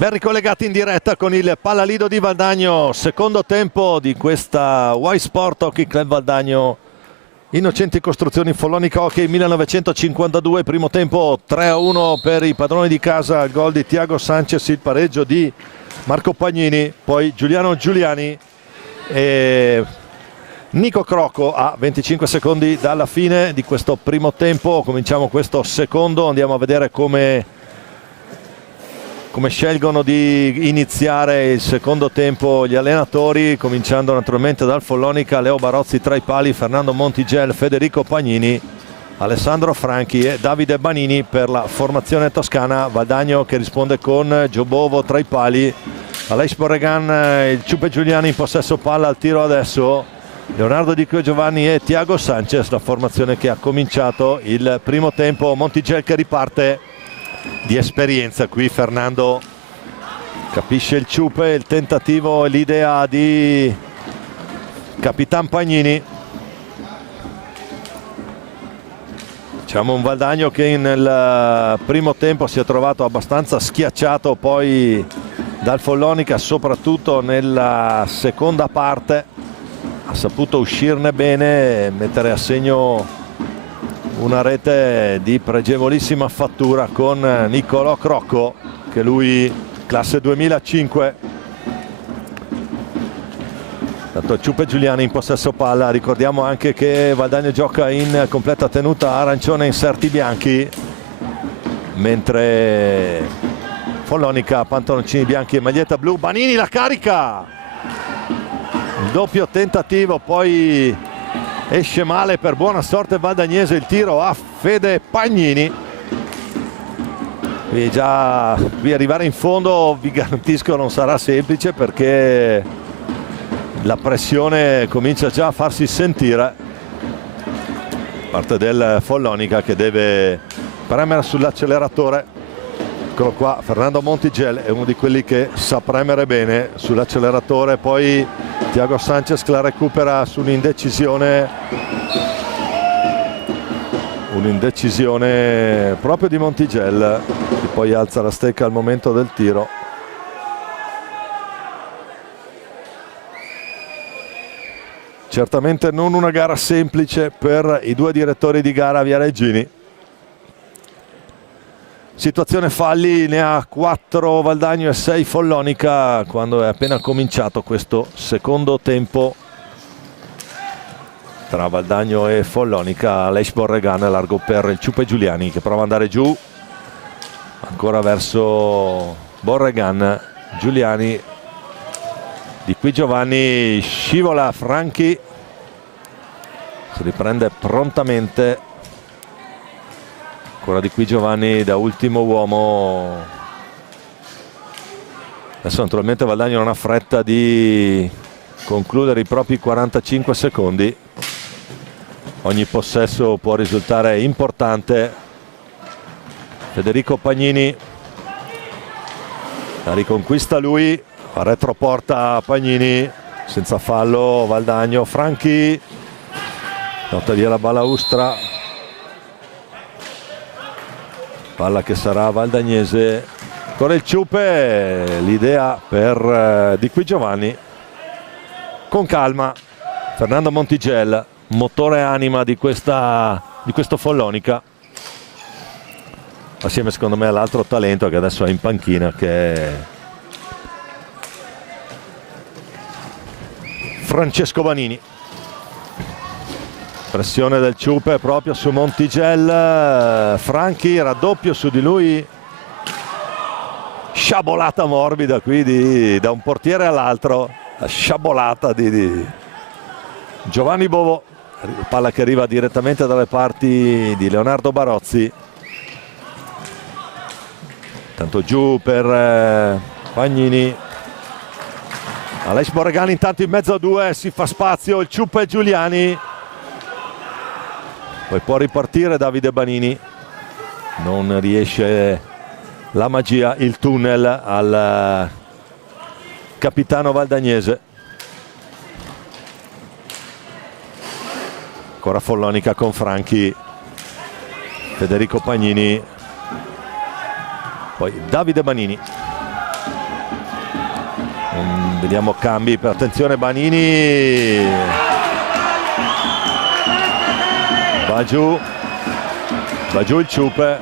Ben ricollegati in diretta con il Pallalido di Valdagno, secondo tempo di questa Y Sport Hockey Club Valdagno Innocenti Costruzioni Follonica Hockey 1952, primo tempo 3-1 per i padroni di casa, il gol di Thiago Sanchez, il pareggio di Marco Pagnini, poi Giuliano Giuliani e Nico Crocco a 25 secondi dalla fine di questo primo tempo. Cominciamo questo secondo, andiamo a vedere come scelgono di iniziare il secondo tempo gli allenatori, cominciando naturalmente dal Follonica, Leo Barozzi tra i pali, Fernando Montigel, Federico Pagnini, Alessandro Franchi e Davide Banini per la formazione toscana. Valdagno che risponde con Giobovo tra i pali, Aleix Borregan, il Ciupe Giuliani in possesso palla, al tiro adesso Leonardo Di Chio Giovanni e Thiago Sanchez, la formazione che ha cominciato il primo tempo. Montigel che riparte di esperienza qui, Fernando capisce il Ciupe, il tentativo e l'idea di Capitan Pagnini. Diciamo un Valdagno che nel primo tempo si è trovato abbastanza schiacciato poi dal Follonica, soprattutto nella seconda parte ha saputo uscirne bene e mettere a segno una rete di pregevolissima fattura con Niccolò Crocco, che lui classe 2005. Tanto Ciupe Giuliani in possesso palla, ricordiamo anche che Valdagno gioca in completa tenuta arancione inserti bianchi, mentre Follonica pantaloncini bianchi e maglietta blu. Banini la carica, il doppio tentativo, poi esce male per buona sorte valdagnese, il tiro a Fede Pagnini. E già qui arrivare in fondo vi garantisco non sarà semplice, perché la pressione comincia già a farsi sentire da parte del Follonica, che deve premere sull'acceleratore. Eccolo qua, Fernando Montigel è uno di quelli che sa premere bene sull'acceleratore, poi Thiago Sanchez la recupera su un'indecisione proprio di Montigel, che poi alza la stecca al momento del tiro. Certamente non una gara semplice per i due direttori di gara Viareggini. Situazione falli, ne ha 4 Valdagno e 6 Follonica quando è appena cominciato questo secondo tempo tra Valdagno e Follonica. Aleix Borregan largo per il Ciupe Giuliani, che prova ad andare giù, ancora verso Borregan, Giuliani, Di qui Giovanni, scivola Franchi, si riprende prontamente. Ancora Di qui Giovanni da ultimo uomo. Adesso naturalmente Valdagno non ha fretta di concludere i propri 45 secondi. Ogni possesso può risultare importante. Federico Pagnini la riconquista lui, a retroporta Pagnini, senza fallo Valdagno. Franchi lotta via la balaustra, palla che sarà valdagnese. Ancora il Ciupe, l'idea per Di qui Giovanni, con calma Fernando Montigel, motore e anima di questo Follonica, assieme secondo me all'altro talento che adesso è in panchina, che è Francesco Banini. Pressione del Ciupe proprio su Montigel, Franchi raddoppio su di lui, sciabolata morbida qui da un portiere all'altro, la sciabolata di Giovanni Bovo, palla che arriva direttamente dalle parti di Leonardo Barozzi. Tanto giù per Pagnini, Aleix Borregan intanto in mezzo a due, si fa spazio il Ciupe Giuliani. Poi può ripartire Davide Banini, non riesce la magia, il tunnel al capitano valdagnese. Ancora Follonica con Franchi, Federico Pagnini, poi Davide Banini. Vediamo cambi, per attenzione Banini, va giù il Ciupe,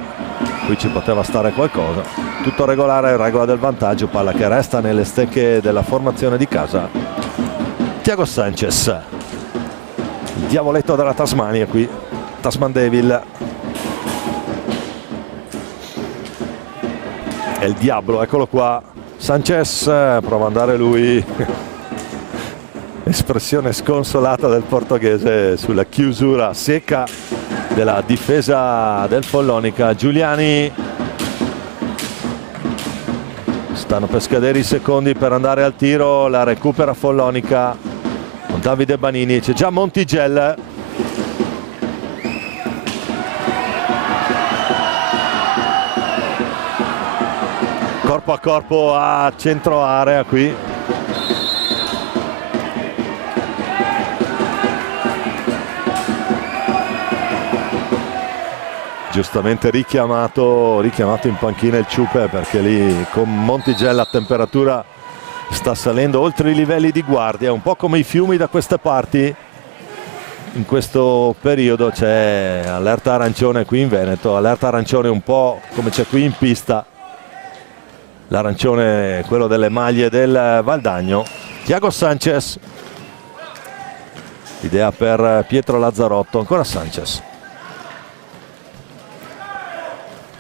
qui ci poteva stare qualcosa. Tutto regolare, regola del vantaggio, palla che resta nelle stecche della formazione di casa. Thiago Sanchez, il diavoletto della Tasmania qui, Tasman Devil. È il diavolo, eccolo qua. Sanchez prova ad andare lui. Espressione sconsolata del portoghese sulla chiusura secca della difesa del Follonica. Giuliani, stanno per scadere i secondi per andare al tiro, la recupera Follonica con Davide Banini, c'è già Montigelli. Corpo a corpo a centro area qui. Giustamente richiamato in panchina il Ciupe, perché lì con Montigelli a temperatura sta salendo oltre i livelli di guardia, un po' come i fiumi da queste parti. In questo periodo c'è allerta arancione qui in Veneto, allerta arancione un po' come c'è qui in pista. L'arancione è quello delle maglie del Valdagno. Thiago Sanchez, idea per Pietro Lazzarotto, ancora Sanchez.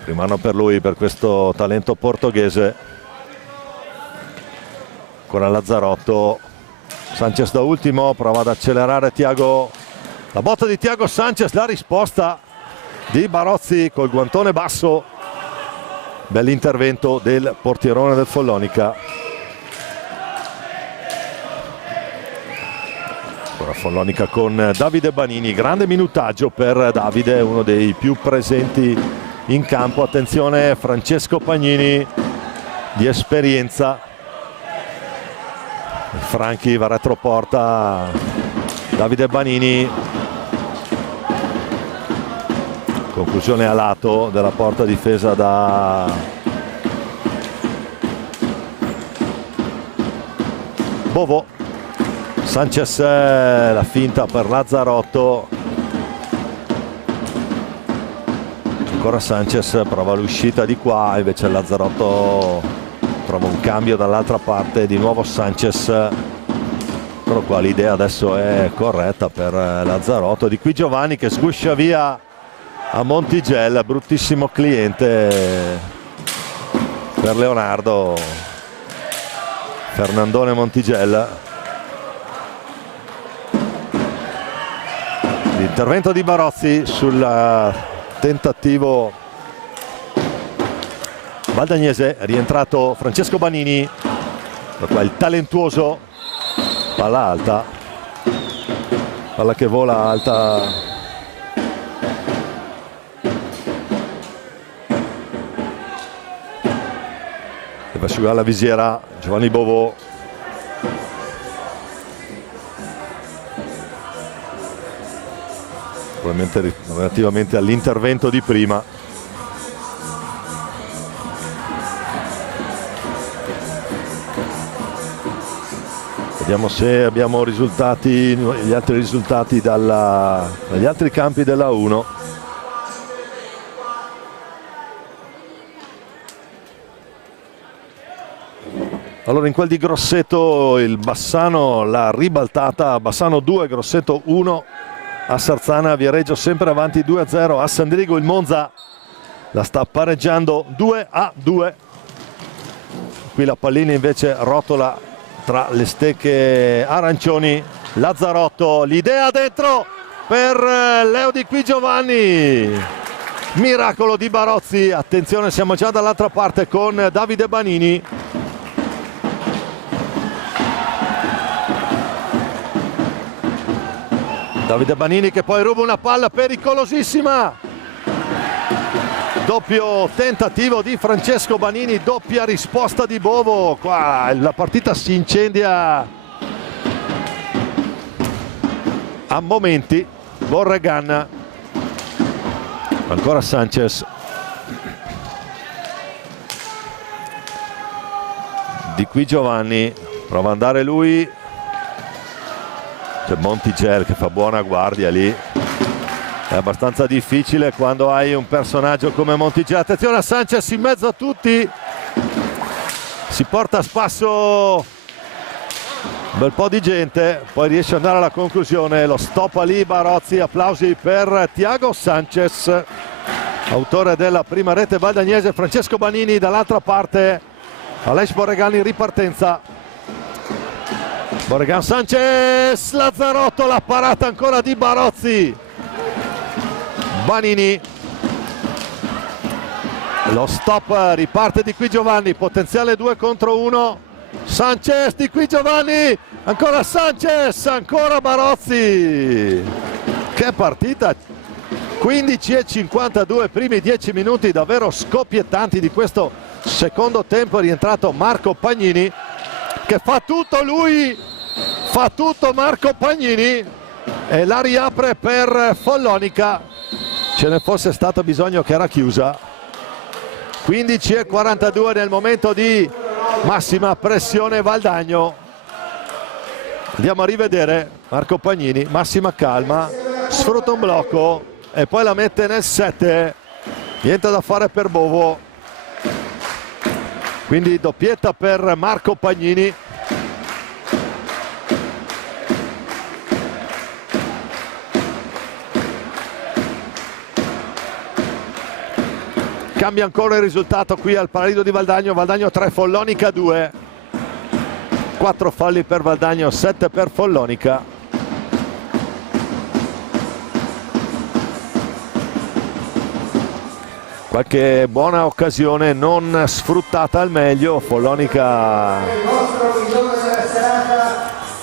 Rimano per lui, per questo talento portoghese. Ancora Lazzarotto, Sanchez da ultimo, prova ad accelerare Thiago. La botta di Thiago Sanchez, la risposta di Barozzi col guantone basso. Bell'intervento del portierone del Follonica. Ora Follonica con Davide Banini, grande minutaggio per Davide, uno dei più presenti in campo. Attenzione Francesco Pagnini, di esperienza. Franchi va retroporta Davide Banini. Conclusione a lato della porta difesa da Bovo. Sanchez, la finta per Lazzarotto. Ancora Sanchez, prova l'uscita di qua, invece Lazzarotto trova un cambio dall'altra parte. Di nuovo Sanchez. Però qua l'idea adesso è corretta per Lazzarotto. Di qui Giovanni che sguscia via a Montigelli, bruttissimo cliente per Leonardo. Fernandone Montigelli. L'intervento di Barozzi sul tentativo valdagnese. È rientrato Francesco Banini, qua il talentuoso, palla alta, palla che vola alta. Deve asciugare la visiera Giovanni Bovo. Probabilmente relativamente all'intervento di prima. Vediamo se abbiamo risultati, gli altri risultati dagli altri campi della 1. Allora in quel di Grosseto il Bassano l'ha ribaltata, Bassano 2, Grosseto 1. A Sarzana Viareggio sempre avanti 2-0. A San Diego il Monza la sta pareggiando 2-2. Qui la pallina invece rotola tra le stecche arancioni. Lazzarotto, l'idea dentro per Leo Di Qui Giovanni. Miracolo di Barozzi. Attenzione, siamo già dall'altra parte con Davide Banini. Davide Banini che poi ruba una palla pericolosissima. Doppio tentativo di Francesco Banini, doppia risposta di Bovo. Qua la partita si incendia a momenti. Borregan, ancora Sanchez. Di Qui Giovanni. Prova ad andare lui. C'è Montigelli che fa buona guardia lì. È abbastanza difficile quando hai un personaggio come Montigelli. Attenzione a Sanchez in mezzo a tutti. Si porta a spasso un bel po' di gente, poi riesce ad andare alla conclusione. Lo stoppa lì Barozzi. Applausi per Thiago Sanchez, autore della prima rete valdagnese. Francesco Banini dall'altra parte. Aleix Borregan in ripartenza. Borregan, Sanchez, Lazzarotto, la parata ancora di Barozzi. Banini, lo stop, riparte Di Qui Giovanni, potenziale 2 contro 1. Sanchez, Di Qui Giovanni, ancora Sanchez, ancora Barozzi. Che partita! 15:52, primi 10 minuti davvero scoppiettanti di questo secondo tempo. È rientrato Marco Pagnini che fa tutto lui, fa tutto Marco Pagnini e la riapre per Follonica. Ce ne fosse stato bisogno che era chiusa. 15:42 nel momento di massima pressione Valdagno. Andiamo a rivedere Marco Pagnini, massima calma, sfrutta un blocco e poi la mette nel 7. Niente da fare per Bovo. Quindi doppietta per Marco Pagnini. Cambia ancora il risultato qui al Paradiso di Valdagno. Valdagno 3, Follonica 2. 4 falli per Valdagno, 7 per Follonica. Qualche buona occasione non sfruttata al meglio. Follonica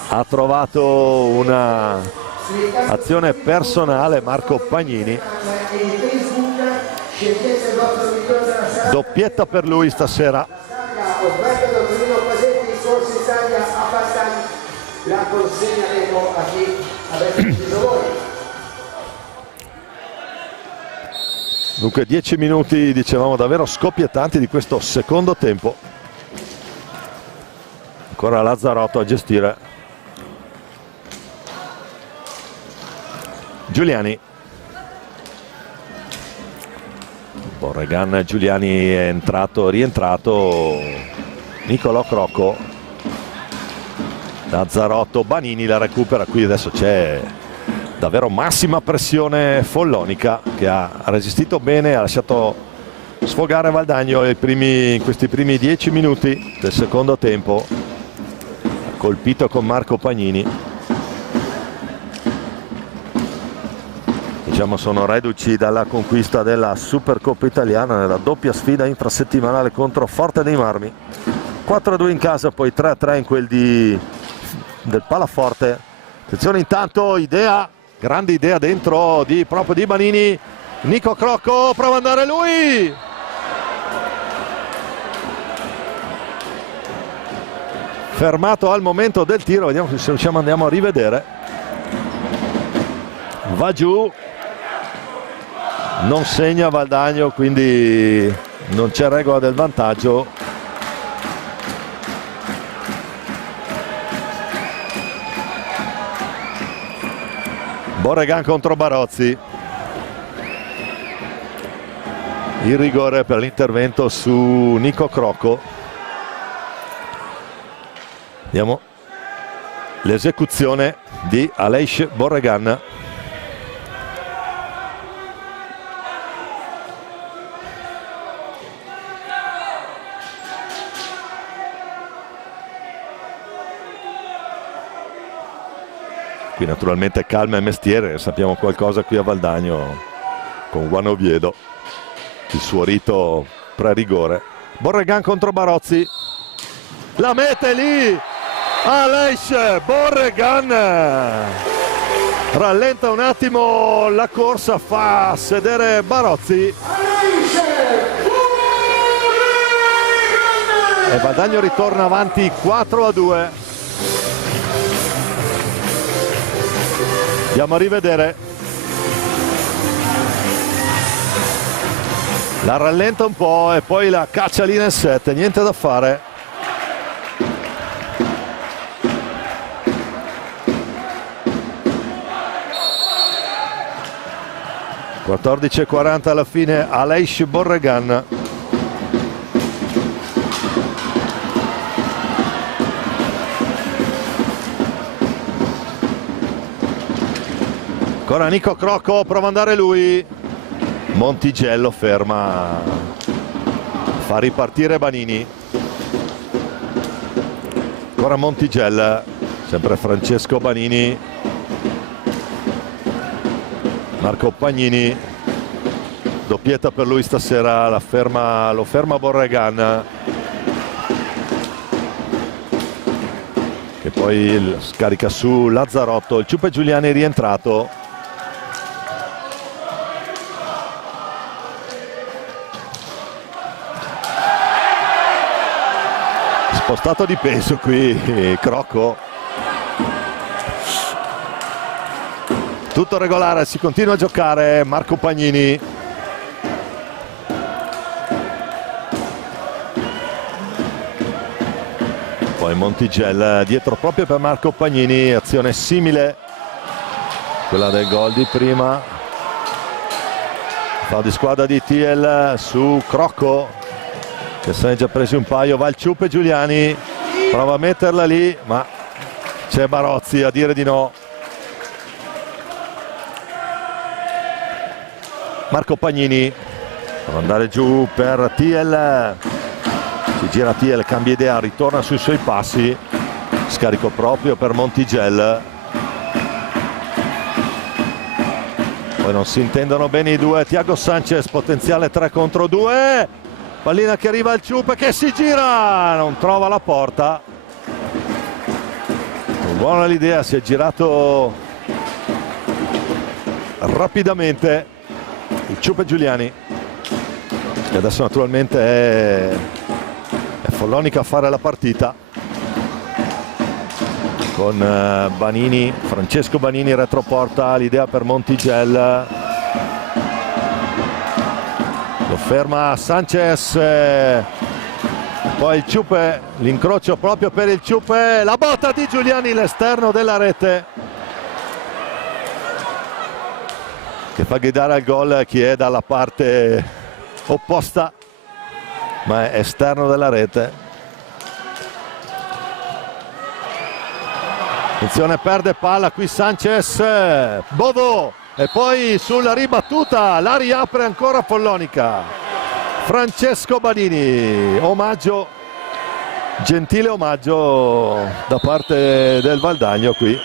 ha trovato una azione personale, Marco Pagnini. Doppietta per lui stasera. La consegneremo a chi avete deciso voi. Dunque 10 minuti, dicevamo, davvero scoppiettanti di questo secondo tempo. Ancora Lazzarotto a gestire. Giuliani. Borregan, Giuliani è entrato, rientrato. Nicolò Crocco. Lazzarotto, Banini la recupera. Qui adesso c'è davvero massima pressione Follonica, che ha resistito bene, ha lasciato sfogare Valdagno in questi primi 10 minuti del secondo tempo. Ha colpito con Marco Pagnini. Diciamo sono reduci dalla conquista della Supercoppa italiana nella doppia sfida infrasettimanale contro Forte dei Marmi. 4-2 in casa, poi 3-3 in quel del Palaforte. Attenzione intanto, grande idea dentro proprio di Banini. Nico Crocco, prova ad andare lui. Fermato al momento del tiro, vediamo se riusciamo, andiamo a rivedere. Va giù. Non segna Valdagno, quindi non c'è regola del vantaggio. Borregan contro Barozzi. Il rigore per l'intervento su Nico Crocco. Vediamo l'esecuzione di Aleix Borregan. Qui naturalmente calma e mestiere, sappiamo qualcosa qui a Valdagno con Juan Oviedo, il suo rito pre-rigore. Borregan contro Barozzi, la mette lì Aleix Borregan, rallenta un attimo la corsa, fa sedere Barozzi e Valdagno ritorna avanti 4-2. Andiamo a rivedere. La rallenta un po' e poi la caccia lì nel 7, niente da fare. 14:40 alla fine. Aleix Borregan. Ancora Nico Crocco, prova ad andare lui. Montigello ferma, fa ripartire Banini. Ancora Montigel, sempre Francesco Banini. Marco Pagnini, doppietta per lui stasera, lo ferma Borregan, che poi scarica su Lazzarotto. Il Ciupe Giuliani è rientrato. Spostato di peso qui Crocco. Tutto regolare, si continua a giocare. Marco Pagnini. Poi Montigel dietro proprio per Marco Pagnini, azione simile quella del gol di prima. Fa di squadra di Thiel su Crocco, che se ne è già presi un paio. Va il Ciupe Giuliani, prova a metterla lì, ma c'è Barozzi a dire di no. Marco Pagnini, prova ad andare giù per Thiel, si gira Thiel, cambia idea, ritorna sui suoi passi, scarico proprio per Montigel. Poi non si intendono bene i due. Thiago Sanchez, potenziale 3 contro 2. Pallina che arriva al Ciupe, che si gira, non trova la porta. Buona l'idea, si è girato rapidamente il Ciupe Giuliani. E adesso naturalmente è Follonica a fare la partita, con Banini, Francesco Banini retroporta, l'idea per Montigel. Lo ferma Sanchez, poi il Ciupe, l'incrocio proprio per il Ciupe, la botta di Giuliani, l'esterno della rete, che fa gridare al gol chi è dalla parte opposta, ma è esterno della rete. Attenzione, perde palla qui Sanchez, Bovo, e poi sulla ribattuta la riapre ancora Follonica. Francesco Banini, omaggio, gentile omaggio da parte del Valdagno qui.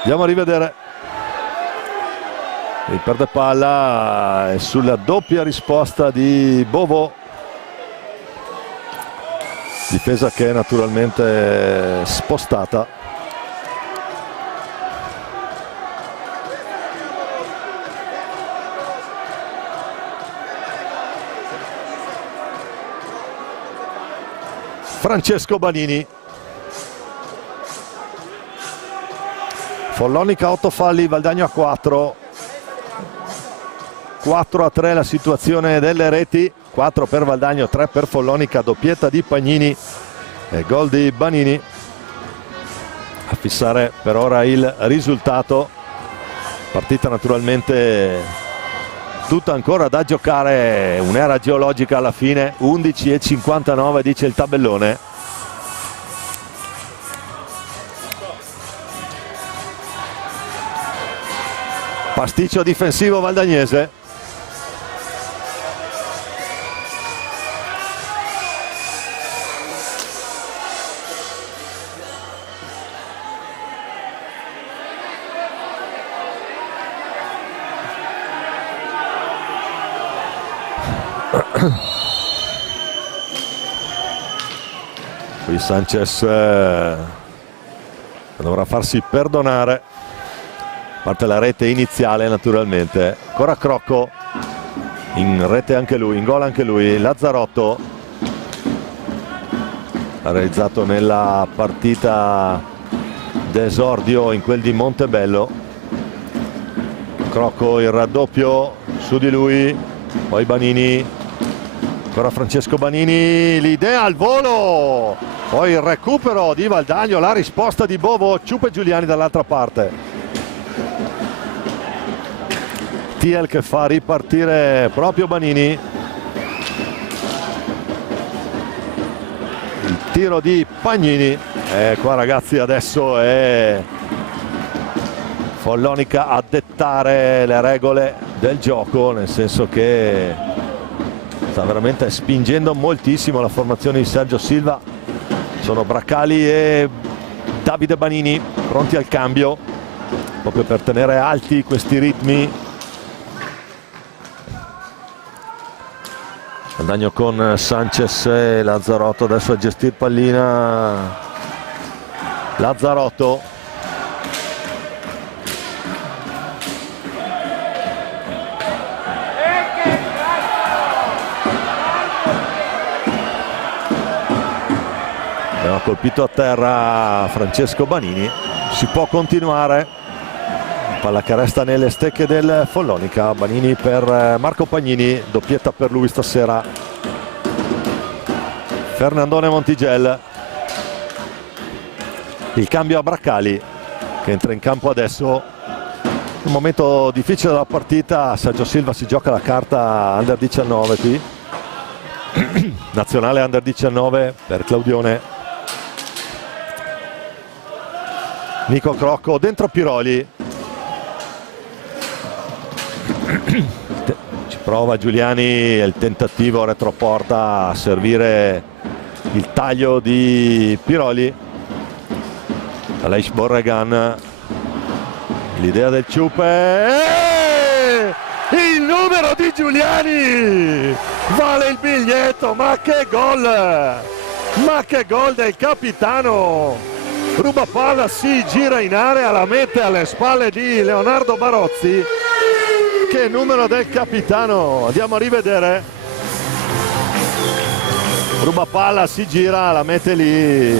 Andiamo a rivedere. Il perde palla è sulla doppia risposta di Bovo. Difesa che è naturalmente spostata. Francesco Banini. Follonica 8 falli, Valdagno a 4. 4-3 la situazione delle reti, 4 per Valdagno, 3 per Follonica, doppietta di Pagnini e gol di Banini a fissare per ora il risultato. Partita naturalmente tutta ancora da giocare, un'era geologica alla fine, 11:59 dice il tabellone. Pasticcio difensivo valdagnese. Qui Sanchez dovrà farsi perdonare, a parte la rete iniziale naturalmente. Ancora Crocco, in rete anche lui, in gol anche lui. Lazzarotto ha realizzato nella partita d'esordio in quel di Montebello. Crocco il raddoppio su di lui, poi Banini, ancora Francesco Banini, l'idea al volo, poi il recupero di Valdagno, la risposta di Bovo, Ciupe Giuliani dall'altra parte. Tiel che fa ripartire proprio Banini. Il tiro di Pagnini. E qua ragazzi adesso è Follonica a dettare le regole del gioco, nel senso che sta veramente spingendo moltissimo la formazione di Sergio Silva. Sono Braccali e Davide Banini pronti al cambio proprio per tenere alti questi ritmi. Guadagno con Sanchez e Lazzarotto adesso a gestire pallina. Lazzarotto, ha colpito a terra Francesco Banini. Si può continuare, palla che resta nelle stecche del Follonica. Banini per Marco Pagnini, doppietta per lui stasera. Fernandone Montigel, il cambio a Braccali che entra in campo adesso. Un momento difficile della partita, Sergio Silva si gioca la carta under 19 qui. Nazionale under 19 per Claudione. Nico Crocco dentro Piroli. Ci prova Giuliani, il tentativo retroporta a servire il taglio di Piroli. Aleix Borregan, l'idea del Ciupe, il numero di Giuliani vale il biglietto. Ma che gol del capitano! Ruba palla, si gira in area, la mette alle spalle di Leonardo Barozzi. Che numero del capitano, andiamo a rivedere. Ruba palla, si gira, la mette lì.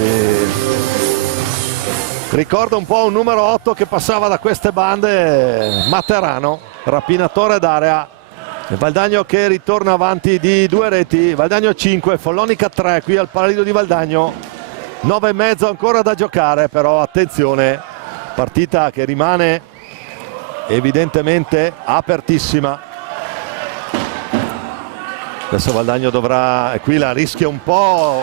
Ricorda un po' un numero 8 che passava da queste bande, Materano, rapinatore d'area. Valdagno che ritorna avanti di 2 reti. Valdagno 5, Follonica 3 qui al Paradiso di Valdagno. 9,5 ancora da giocare, però attenzione, partita che rimane evidentemente apertissima. Adesso Valdagno dovrà, e qui la rischia un po'.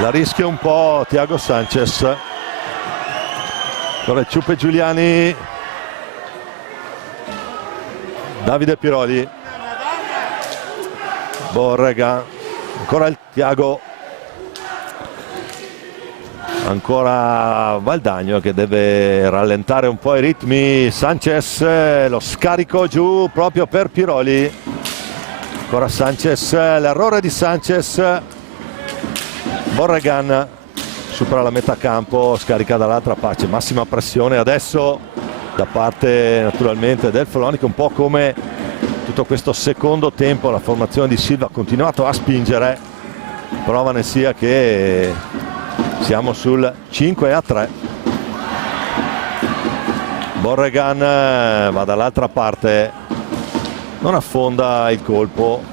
La rischia un po' Thiago Sanchez. Allora Ciupe Giuliani, Davide Piroli, Borrega, ancora il Thiago, ancora Valdagno che deve rallentare un po' i ritmi. Sanchez, lo scarico giù proprio per Piroli. Ancora Sanchez, l'errore di Sanchez. Borregan supera la metà campo, scarica dall'altra parte, massima pressione adesso da parte naturalmente del Follonica, un po' come tutto questo secondo tempo la formazione di Silva ha continuato a spingere. Prova ne sia che siamo sul 5-3. Borregan va dall'altra parte, non affonda il colpo.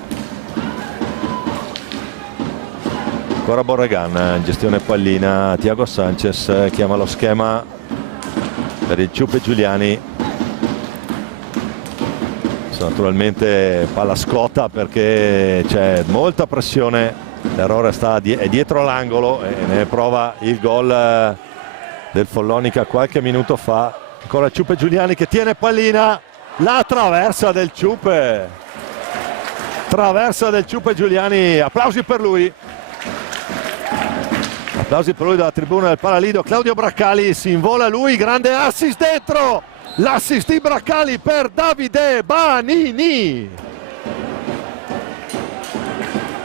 Ancora Borregan, gestione pallina, Thiago Sanchez chiama lo schema per il Ciupe Giuliani. Naturalmente palla scotta perché c'è molta pressione, l'errore è dietro l'angolo e ne prova il gol del Follonica qualche minuto fa. Ancora Ciupe Giuliani che tiene pallina, la traversa del Ciupe Giuliani, applausi per lui. Applausi per lui dalla tribuna del Paralido. Claudio Braccali, si invola lui, grande assist dentro, l'assist di Braccali per Davide Banini.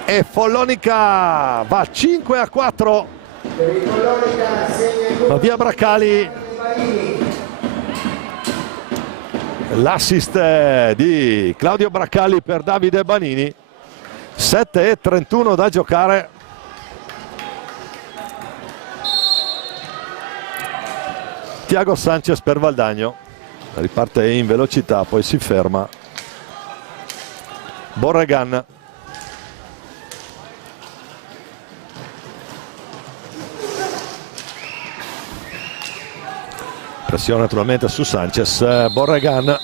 E Follonica va 5-4. Va via Braccali. L'assist di Claudio Braccali per Davide Banini. 7:31 da giocare. Thiago Sanchez per Valdagno, riparte in velocità, poi si ferma. Borregan, pressione naturalmente su Sanchez. Borregan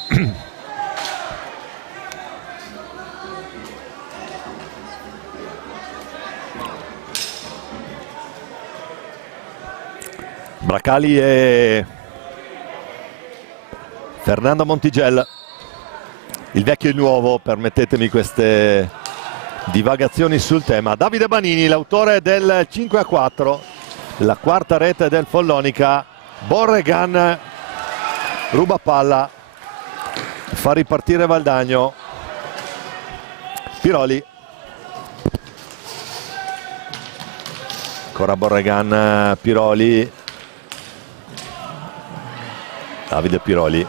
Bracali e Fernando Montigello, il vecchio e il nuovo, permettetemi queste divagazioni sul tema. Davide Banini, l'autore del 5-4, la quarta rete del Follonica. Borregan ruba palla, fa ripartire Valdagno. Piroli, ancora Borregan, Piroli, Davide Piroli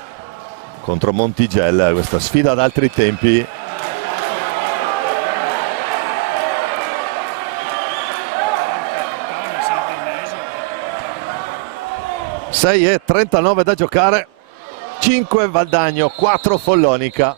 contro Montigello, questa sfida ad altri tempi. Sei e 39 da giocare, 5 Valdagno, 4 Follonica.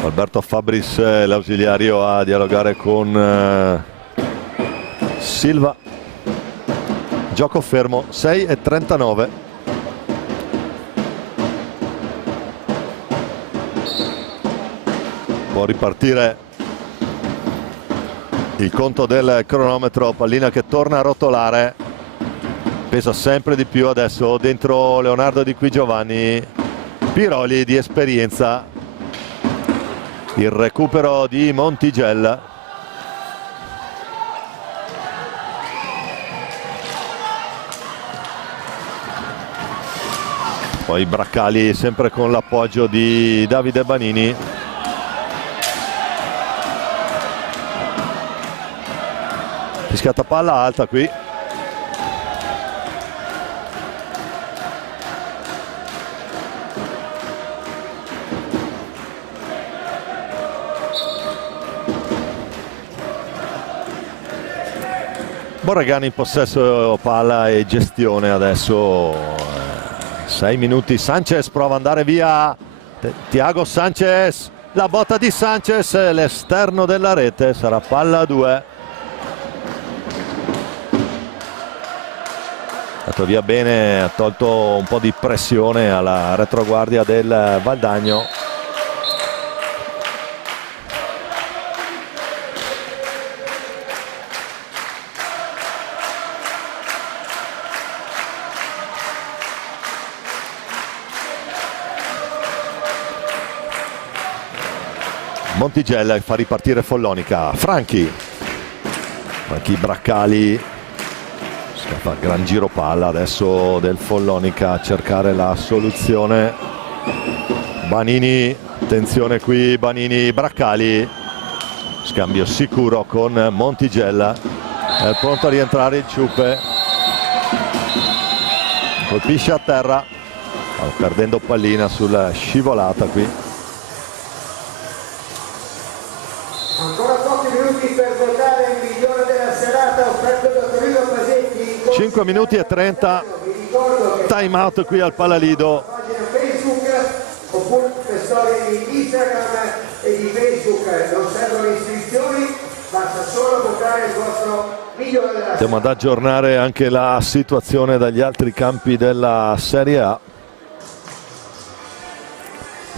Alberto Fabris, l'ausiliario, a dialogare con Silva. Gioco fermo, 6 e 39. Può ripartire il conto del cronometro, pallina che torna a rotolare, pesa sempre di più adesso dentro Leonardo Di Qui Giovanni. Piroli di esperienza, il recupero di Montigello. Poi Bracali sempre con l'appoggio di Davide Banini. Fischiata palla alta qui. Borregan in possesso palla e gestione adesso. 6 minuti. Sanchez prova ad andare via. Thiago Sanchez, la botta di Sanchez, l'esterno della rete, sarà palla a 2. Ha dato via bene, ha tolto un po' di pressione alla retroguardia del Valdagno. Montigello fa ripartire Follonica. Franchi Bracali, fa gran giro palla adesso del Follonica a cercare la soluzione. Banini, attenzione qui, Banini, Bracali, scambio sicuro con Montigello, è pronto a rientrare il Ciupe, colpisce a terra, perdendo pallina sulla scivolata qui. Ancora pochi minuti per votare il migliore della serata offerto da Torino Pasetti. 5 minuti e 30, time out qui al Palalido. Pagina Facebook oppure per storie di Instagram e di Facebook, non servono iscrizioni, basta solo votare il vostro migliore della serata. Andiamo ad aggiornare anche la situazione dagli altri campi della Serie A.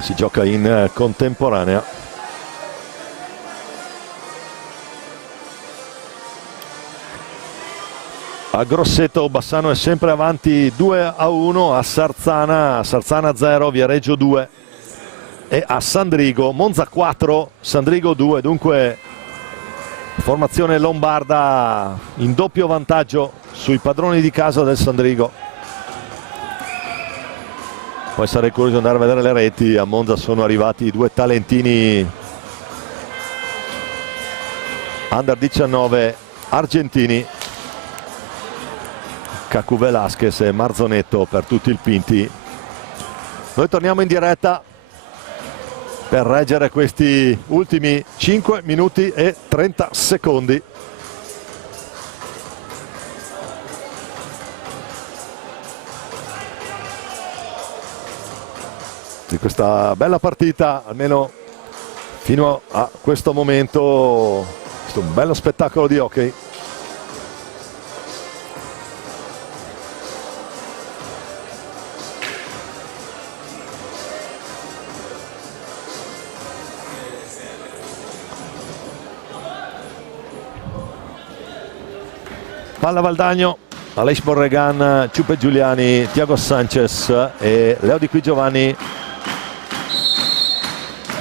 Si gioca in contemporanea. A Grosseto Bassano è sempre avanti 2-1, a Sarzana 0, Viareggio 2 e a Sandrigo Monza 4, Sandrigo 2, dunque formazione lombarda in doppio vantaggio sui padroni di casa del Sandrigo. Poi sarei curioso di andare a vedere le reti. A Monza sono arrivati 2 talentini under 19 argentini, Cacu Velasquez e Marzonetto per tutti il Pinti. Noi torniamo in diretta per reggere questi ultimi 5 minuti e 30 secondi. Di questa bella partita, almeno fino a questo momento, questo un bello spettacolo di hockey. Palla Valdagno, Aleix Borregan, Ciupe Giuliani, Thiago Sanchez e Leo Di Qui Giovanni.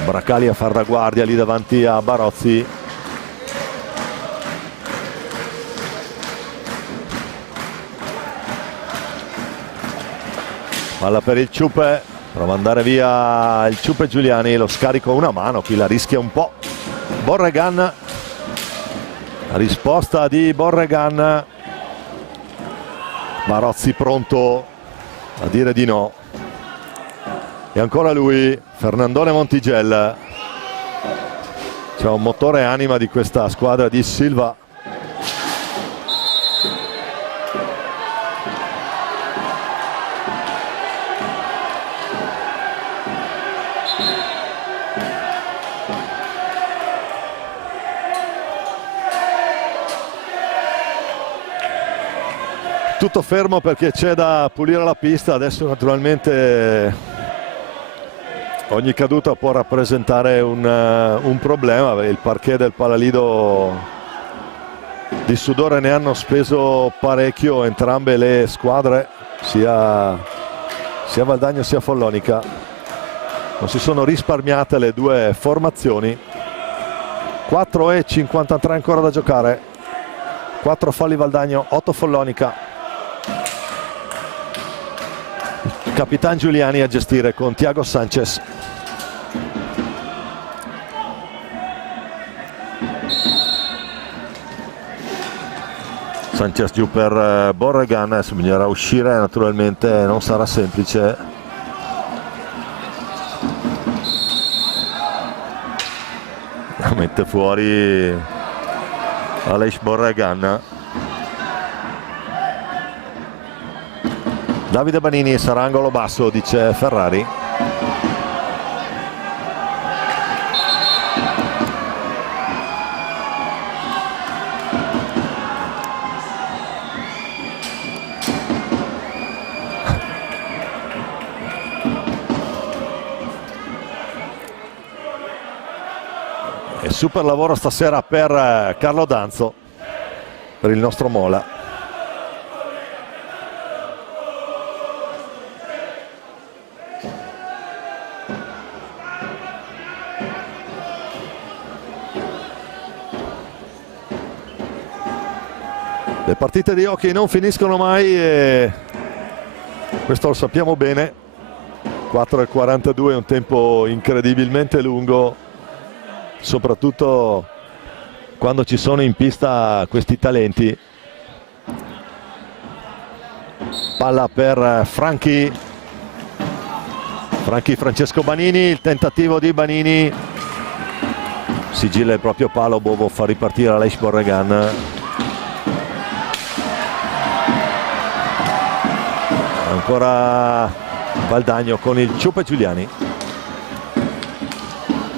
Bracali a far da guardia lì davanti a Barozzi. Palla per il Ciupe, prova ad andare via il Ciupe Giuliani, lo scarico a una mano, qui la rischia un po' Borregan. La risposta di Borregan, Barozzi pronto a dire di no. E ancora lui, Fernandone Montigello. C'è un motore e anima di questa squadra di Silva. Tutto fermo perché c'è da pulire la pista. Adesso naturalmente ogni caduta può rappresentare un problema. Il parquet del Palalido di sudore ne hanno speso parecchio entrambe le squadre, sia Valdagno sia Follonica. Non si sono risparmiate le due formazioni. 4:53 ancora da giocare. 4 falli Valdagno, 8 Follonica. Capitan Giuliani a gestire con Thiago Sanchez. Sanchez giù per Borregan, adesso bisognerà uscire, naturalmente non sarà semplice. Mette fuori Aleix Borregan. Davide Banini, sarà angolo basso, dice Ferrari. E super lavoro stasera per Carlo Danzo, per il nostro Mola. Le partite di hockey non finiscono mai e questo lo sappiamo bene. 4:42 è un tempo incredibilmente lungo, soprattutto quando ci sono in pista questi talenti. Palla per Franchi Francesco Banini, il tentativo di Banini, sigilla il proprio palo, Bovo fa ripartire Aleix Borregan. Ancora Valdagno con il Ciupe Giuliani.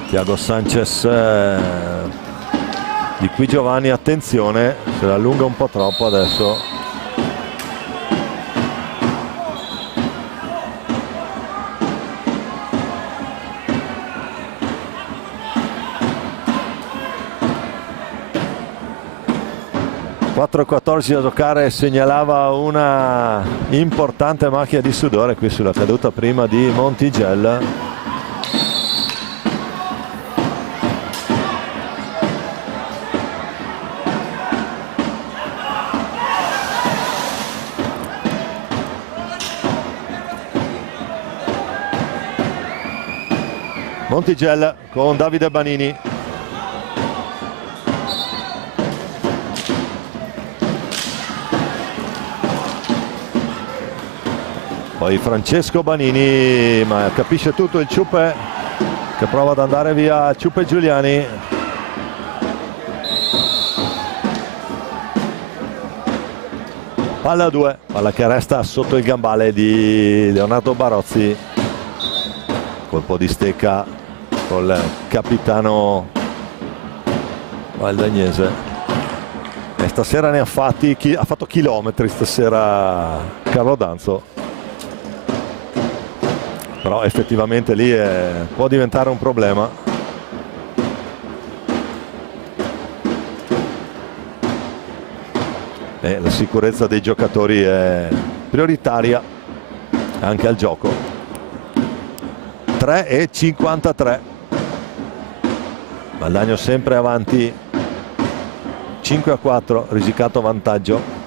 Thiago Sanchez, Di Qui Giovanni, attenzione, se la allunga un po' troppo adesso. (4:14) da giocare, segnalava una importante macchia di sudore qui sulla caduta prima di Montigello. Montigello con Davide Banini. Poi Francesco Banini, ma capisce tutto il Ciupe che prova ad andare via Ciupe Giuliani. Palla a 2, palla che resta sotto il gambale di Leonardo Barozzi. Colpo di stecca col capitano valdagnese. E stasera ne ha fatti, ha fatto chilometri stasera Carlo Danzo. Però effettivamente lì può diventare un problema. La sicurezza dei giocatori è prioritaria anche al gioco. 3:53. Valdagno sempre avanti, 5-4, risicato vantaggio.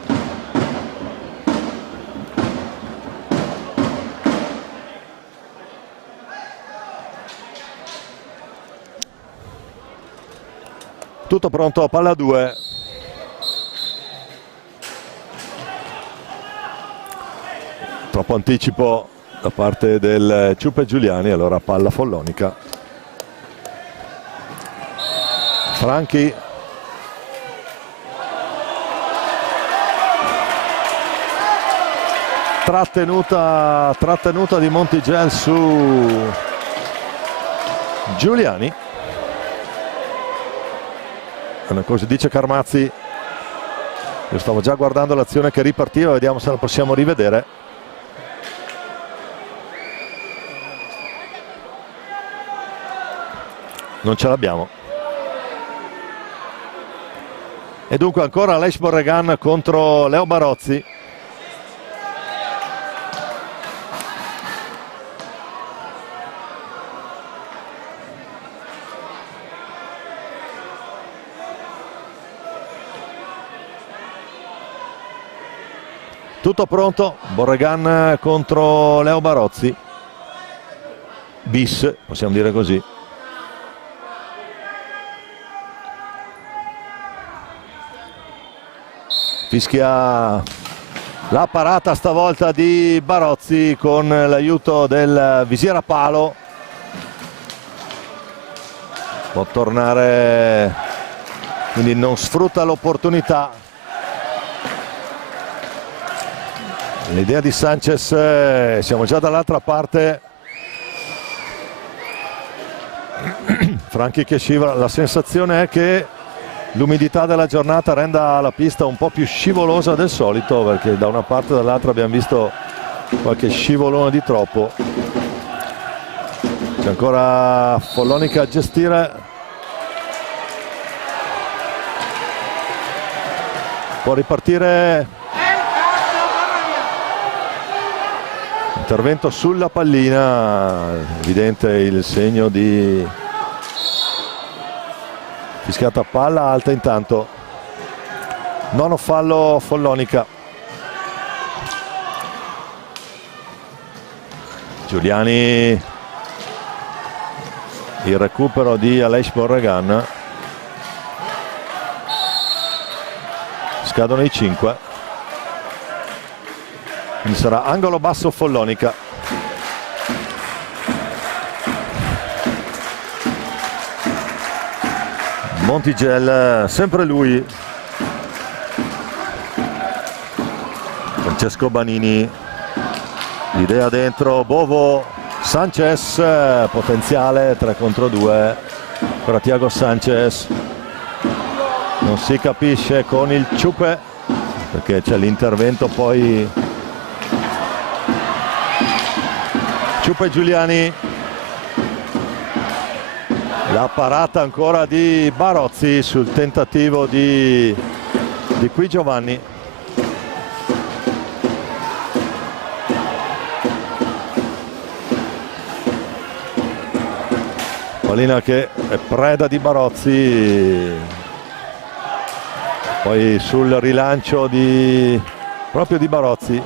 Tutto pronto, palla a 2. Troppo anticipo da parte del Ciupe Giuliani, allora palla Follonica. Franchi. Trattenuta di Montigel su Giuliani. Così dice Carmazzi. Io stavo già guardando l'azione che ripartiva, vediamo se la possiamo rivedere. Non ce l'abbiamo. E dunque ancora Aleix Borregan contro Leo Barozzi. Tutto pronto, Borregan contro Leo Barozzi. Bis, possiamo dire così. Fischia la parata stavolta di Barozzi con l'aiuto del visiera palo. Può tornare, quindi non sfrutta l'opportunità. L'idea di Sanchez, siamo già dall'altra parte. Franchi che scivola, la sensazione è che l'umidità della giornata renda la pista un po' più scivolosa del solito, perché da una parte e dall'altra abbiamo visto qualche scivolone di troppo. C'è ancora Follonica a gestire. Può ripartire. Intervento sulla pallina, evidente il segno di fischiata palla alta intanto. Nono fallo Follonica. Giuliani, il recupero di Aleix Borregan. Scadono i 5. Quindi sarà angolo basso Follonica. Montigel, sempre lui. Francesco Banini. L'idea dentro, Bovo, Sanchez, potenziale 3 contro 2 per Thiago Sanchez. Non si capisce con il Ciupe, perché c'è l'intervento poi. Ciupe Giuliani, la parata ancora di Barozzi sul tentativo di Qui Giovanni. Pallina che è preda di Barozzi, poi sul rilancio proprio di Barozzi.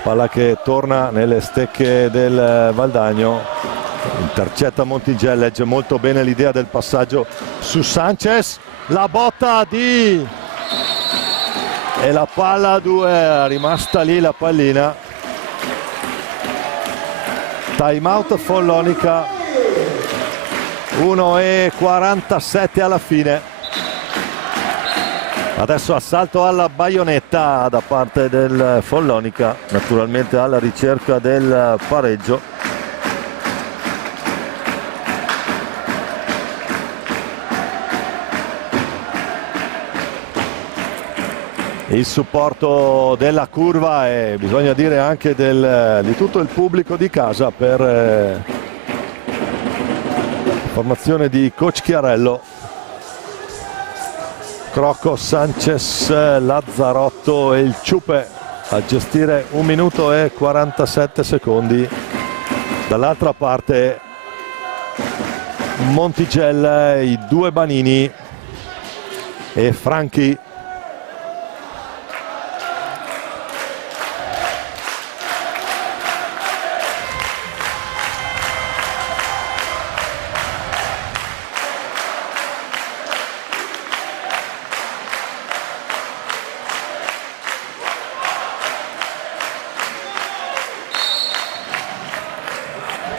Palla che torna nelle stecche del Valdagno, intercetta Montigel, legge molto bene l'idea del passaggio su Sanchez, la botta e la palla a 2, è rimasta lì la pallina. Time out Follonica, 1:47 alla fine. Adesso assalto alla baionetta da parte del Follonica, naturalmente alla ricerca del pareggio. Il supporto della curva e bisogna dire anche di tutto il pubblico di casa per la formazione di coach Chiarello. Crocco, Sanchez, Lazzarotto e il Ciupe a gestire 1 minuto e 47 secondi. Dall'altra parte Montigel, i 2 Banini e Franchi.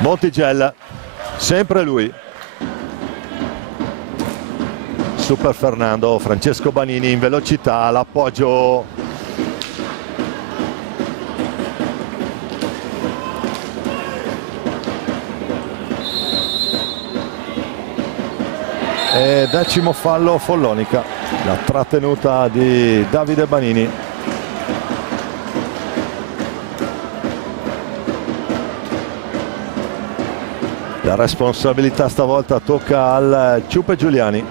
Montigel, sempre lui. Super Fernando, Francesco Banini in velocità, l'appoggio. E 10° fallo Follonica, la trattenuta di Davide Banini. La responsabilità stavolta tocca al Ciupe Giuliani.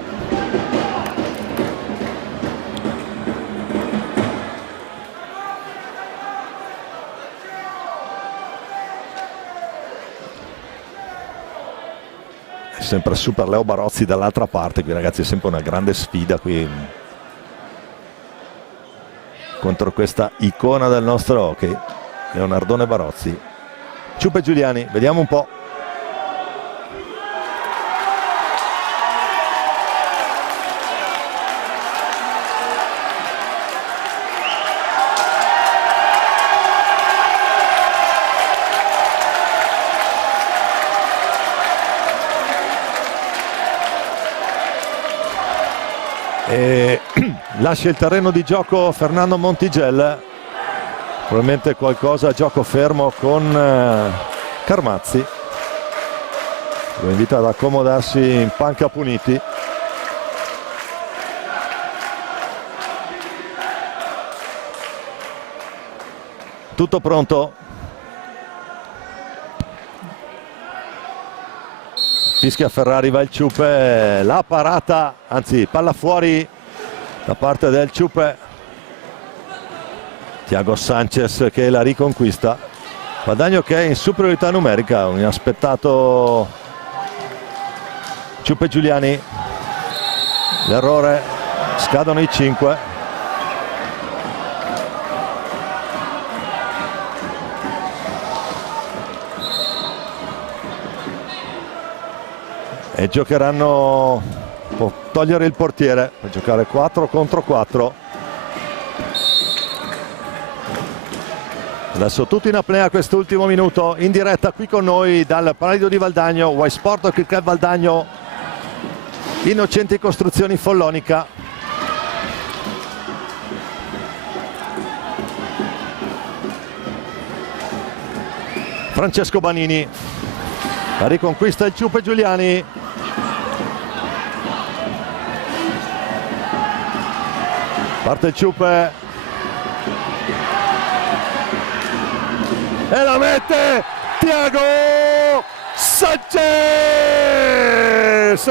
È sempre Super Leo Barozzi dall'altra parte, qui ragazzi è sempre una grande sfida qui contro questa icona del nostro hockey, Leonardone Barozzi. Ciupe Giuliani, vediamo un po'. E lascia il terreno di gioco Fernando Montigel, probabilmente qualcosa a gioco fermo con Carmazzi, lo invita ad accomodarsi in panca puniti. Tutto pronto, fischia Ferrari, va il Ciupe, la parata, anzi palla fuori da parte del Ciupe. Thiago Sanchez che la riconquista, guadagno che è in superiorità numerica, un inaspettato Ciupe Giuliani, l'errore, scadono i 5. E giocheranno, può togliere il portiere per giocare 4 contro 4. Adesso tutti in apnea quest'ultimo minuto, in diretta qui con noi dal Paradiso di Valdagno, Y Sport Cricket Valdagno, Innocenti Costruzioni Follonica. Francesco Banini, la riconquista il Ciupe Giuliani. Parte il Ciupe e la mette Thiago Sanchez,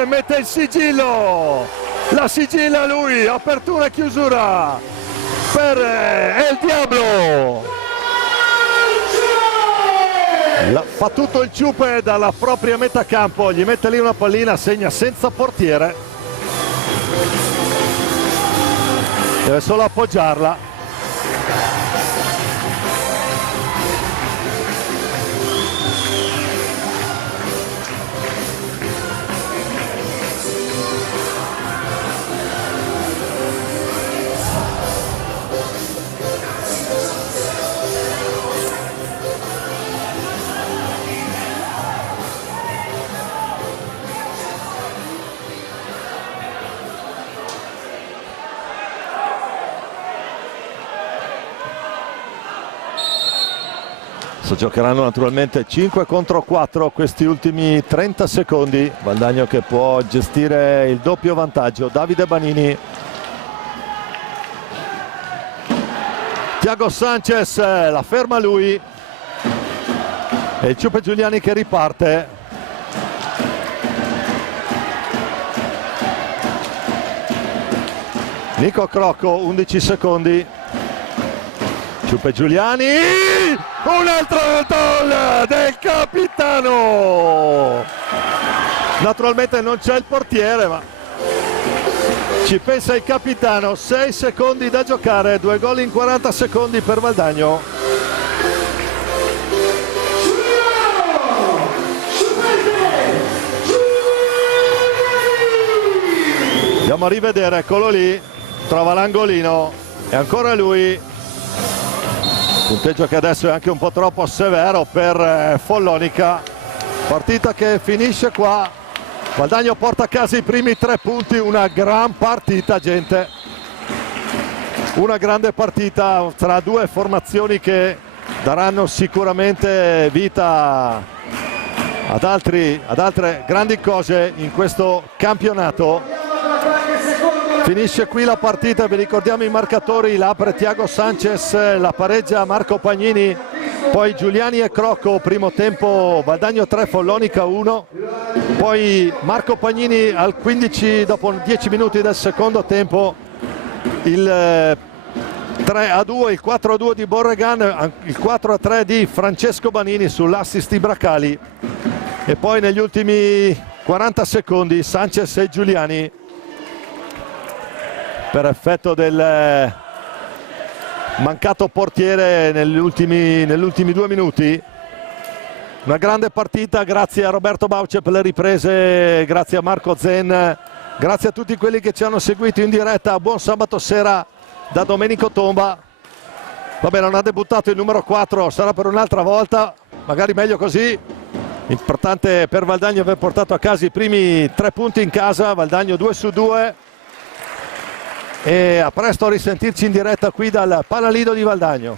mette il sigillo, la sigilla lui, apertura e chiusura per El Diablo. Fa tutto il Ciupe dalla propria metà campo, gli mette lì una pallina, segna senza portiere, deve solo appoggiarla. Adesso giocheranno naturalmente 5 contro 4 questi ultimi 30 secondi. Valdagno che può gestire il doppio vantaggio. Davide Banini, Thiago Sanchez, la ferma lui, e il Ciupe Giuliani che riparte. Nico Crocco, 11 secondi. Ciupe Giuliani, un altro gol del capitano. Naturalmente non c'è il portiere, ma ci pensa il capitano. 6 secondi da giocare, 2 gol in 40 secondi per Valdagno. Andiamo a rivedere, eccolo lì, trova l'angolino, e ancora lui. Punteggio che adesso è anche un po' troppo severo per Follonica. Partita che finisce qua. Valdagno porta a casa i primi 3 punti. Una gran partita, gente. Una grande partita tra due formazioni che daranno sicuramente vita ad altre grandi cose in questo campionato. Finisce qui la partita, vi ricordiamo i marcatori: la apre Thiago Sanchez, la pareggia Marco Pagnini, poi Giuliani e Crocco, primo tempo Valdagno 3, Follonica 1, poi Marco Pagnini al 15 dopo 10 minuti del secondo tempo il 3-2, il 4-2 di Borregan, il 4-3 di Francesco Banini sull'assist di Bracali, e poi negli ultimi 40 secondi Sanchez e Giuliani, per effetto del mancato portiere negli ultimi 2 minuti. Una grande partita, grazie a Roberto Bauce per le riprese, grazie a Marco Zen, grazie a tutti quelli che ci hanno seguito in diretta. Buon sabato sera da Domenico Tomba. Vabbè, non ha debuttato il numero 4, sarà per un'altra volta, magari meglio così. Importante per Valdagno aver portato a casa i primi 3 punti in casa. Valdagno 2-2. E a presto a risentirci in diretta qui dal Palalido di Valdagno.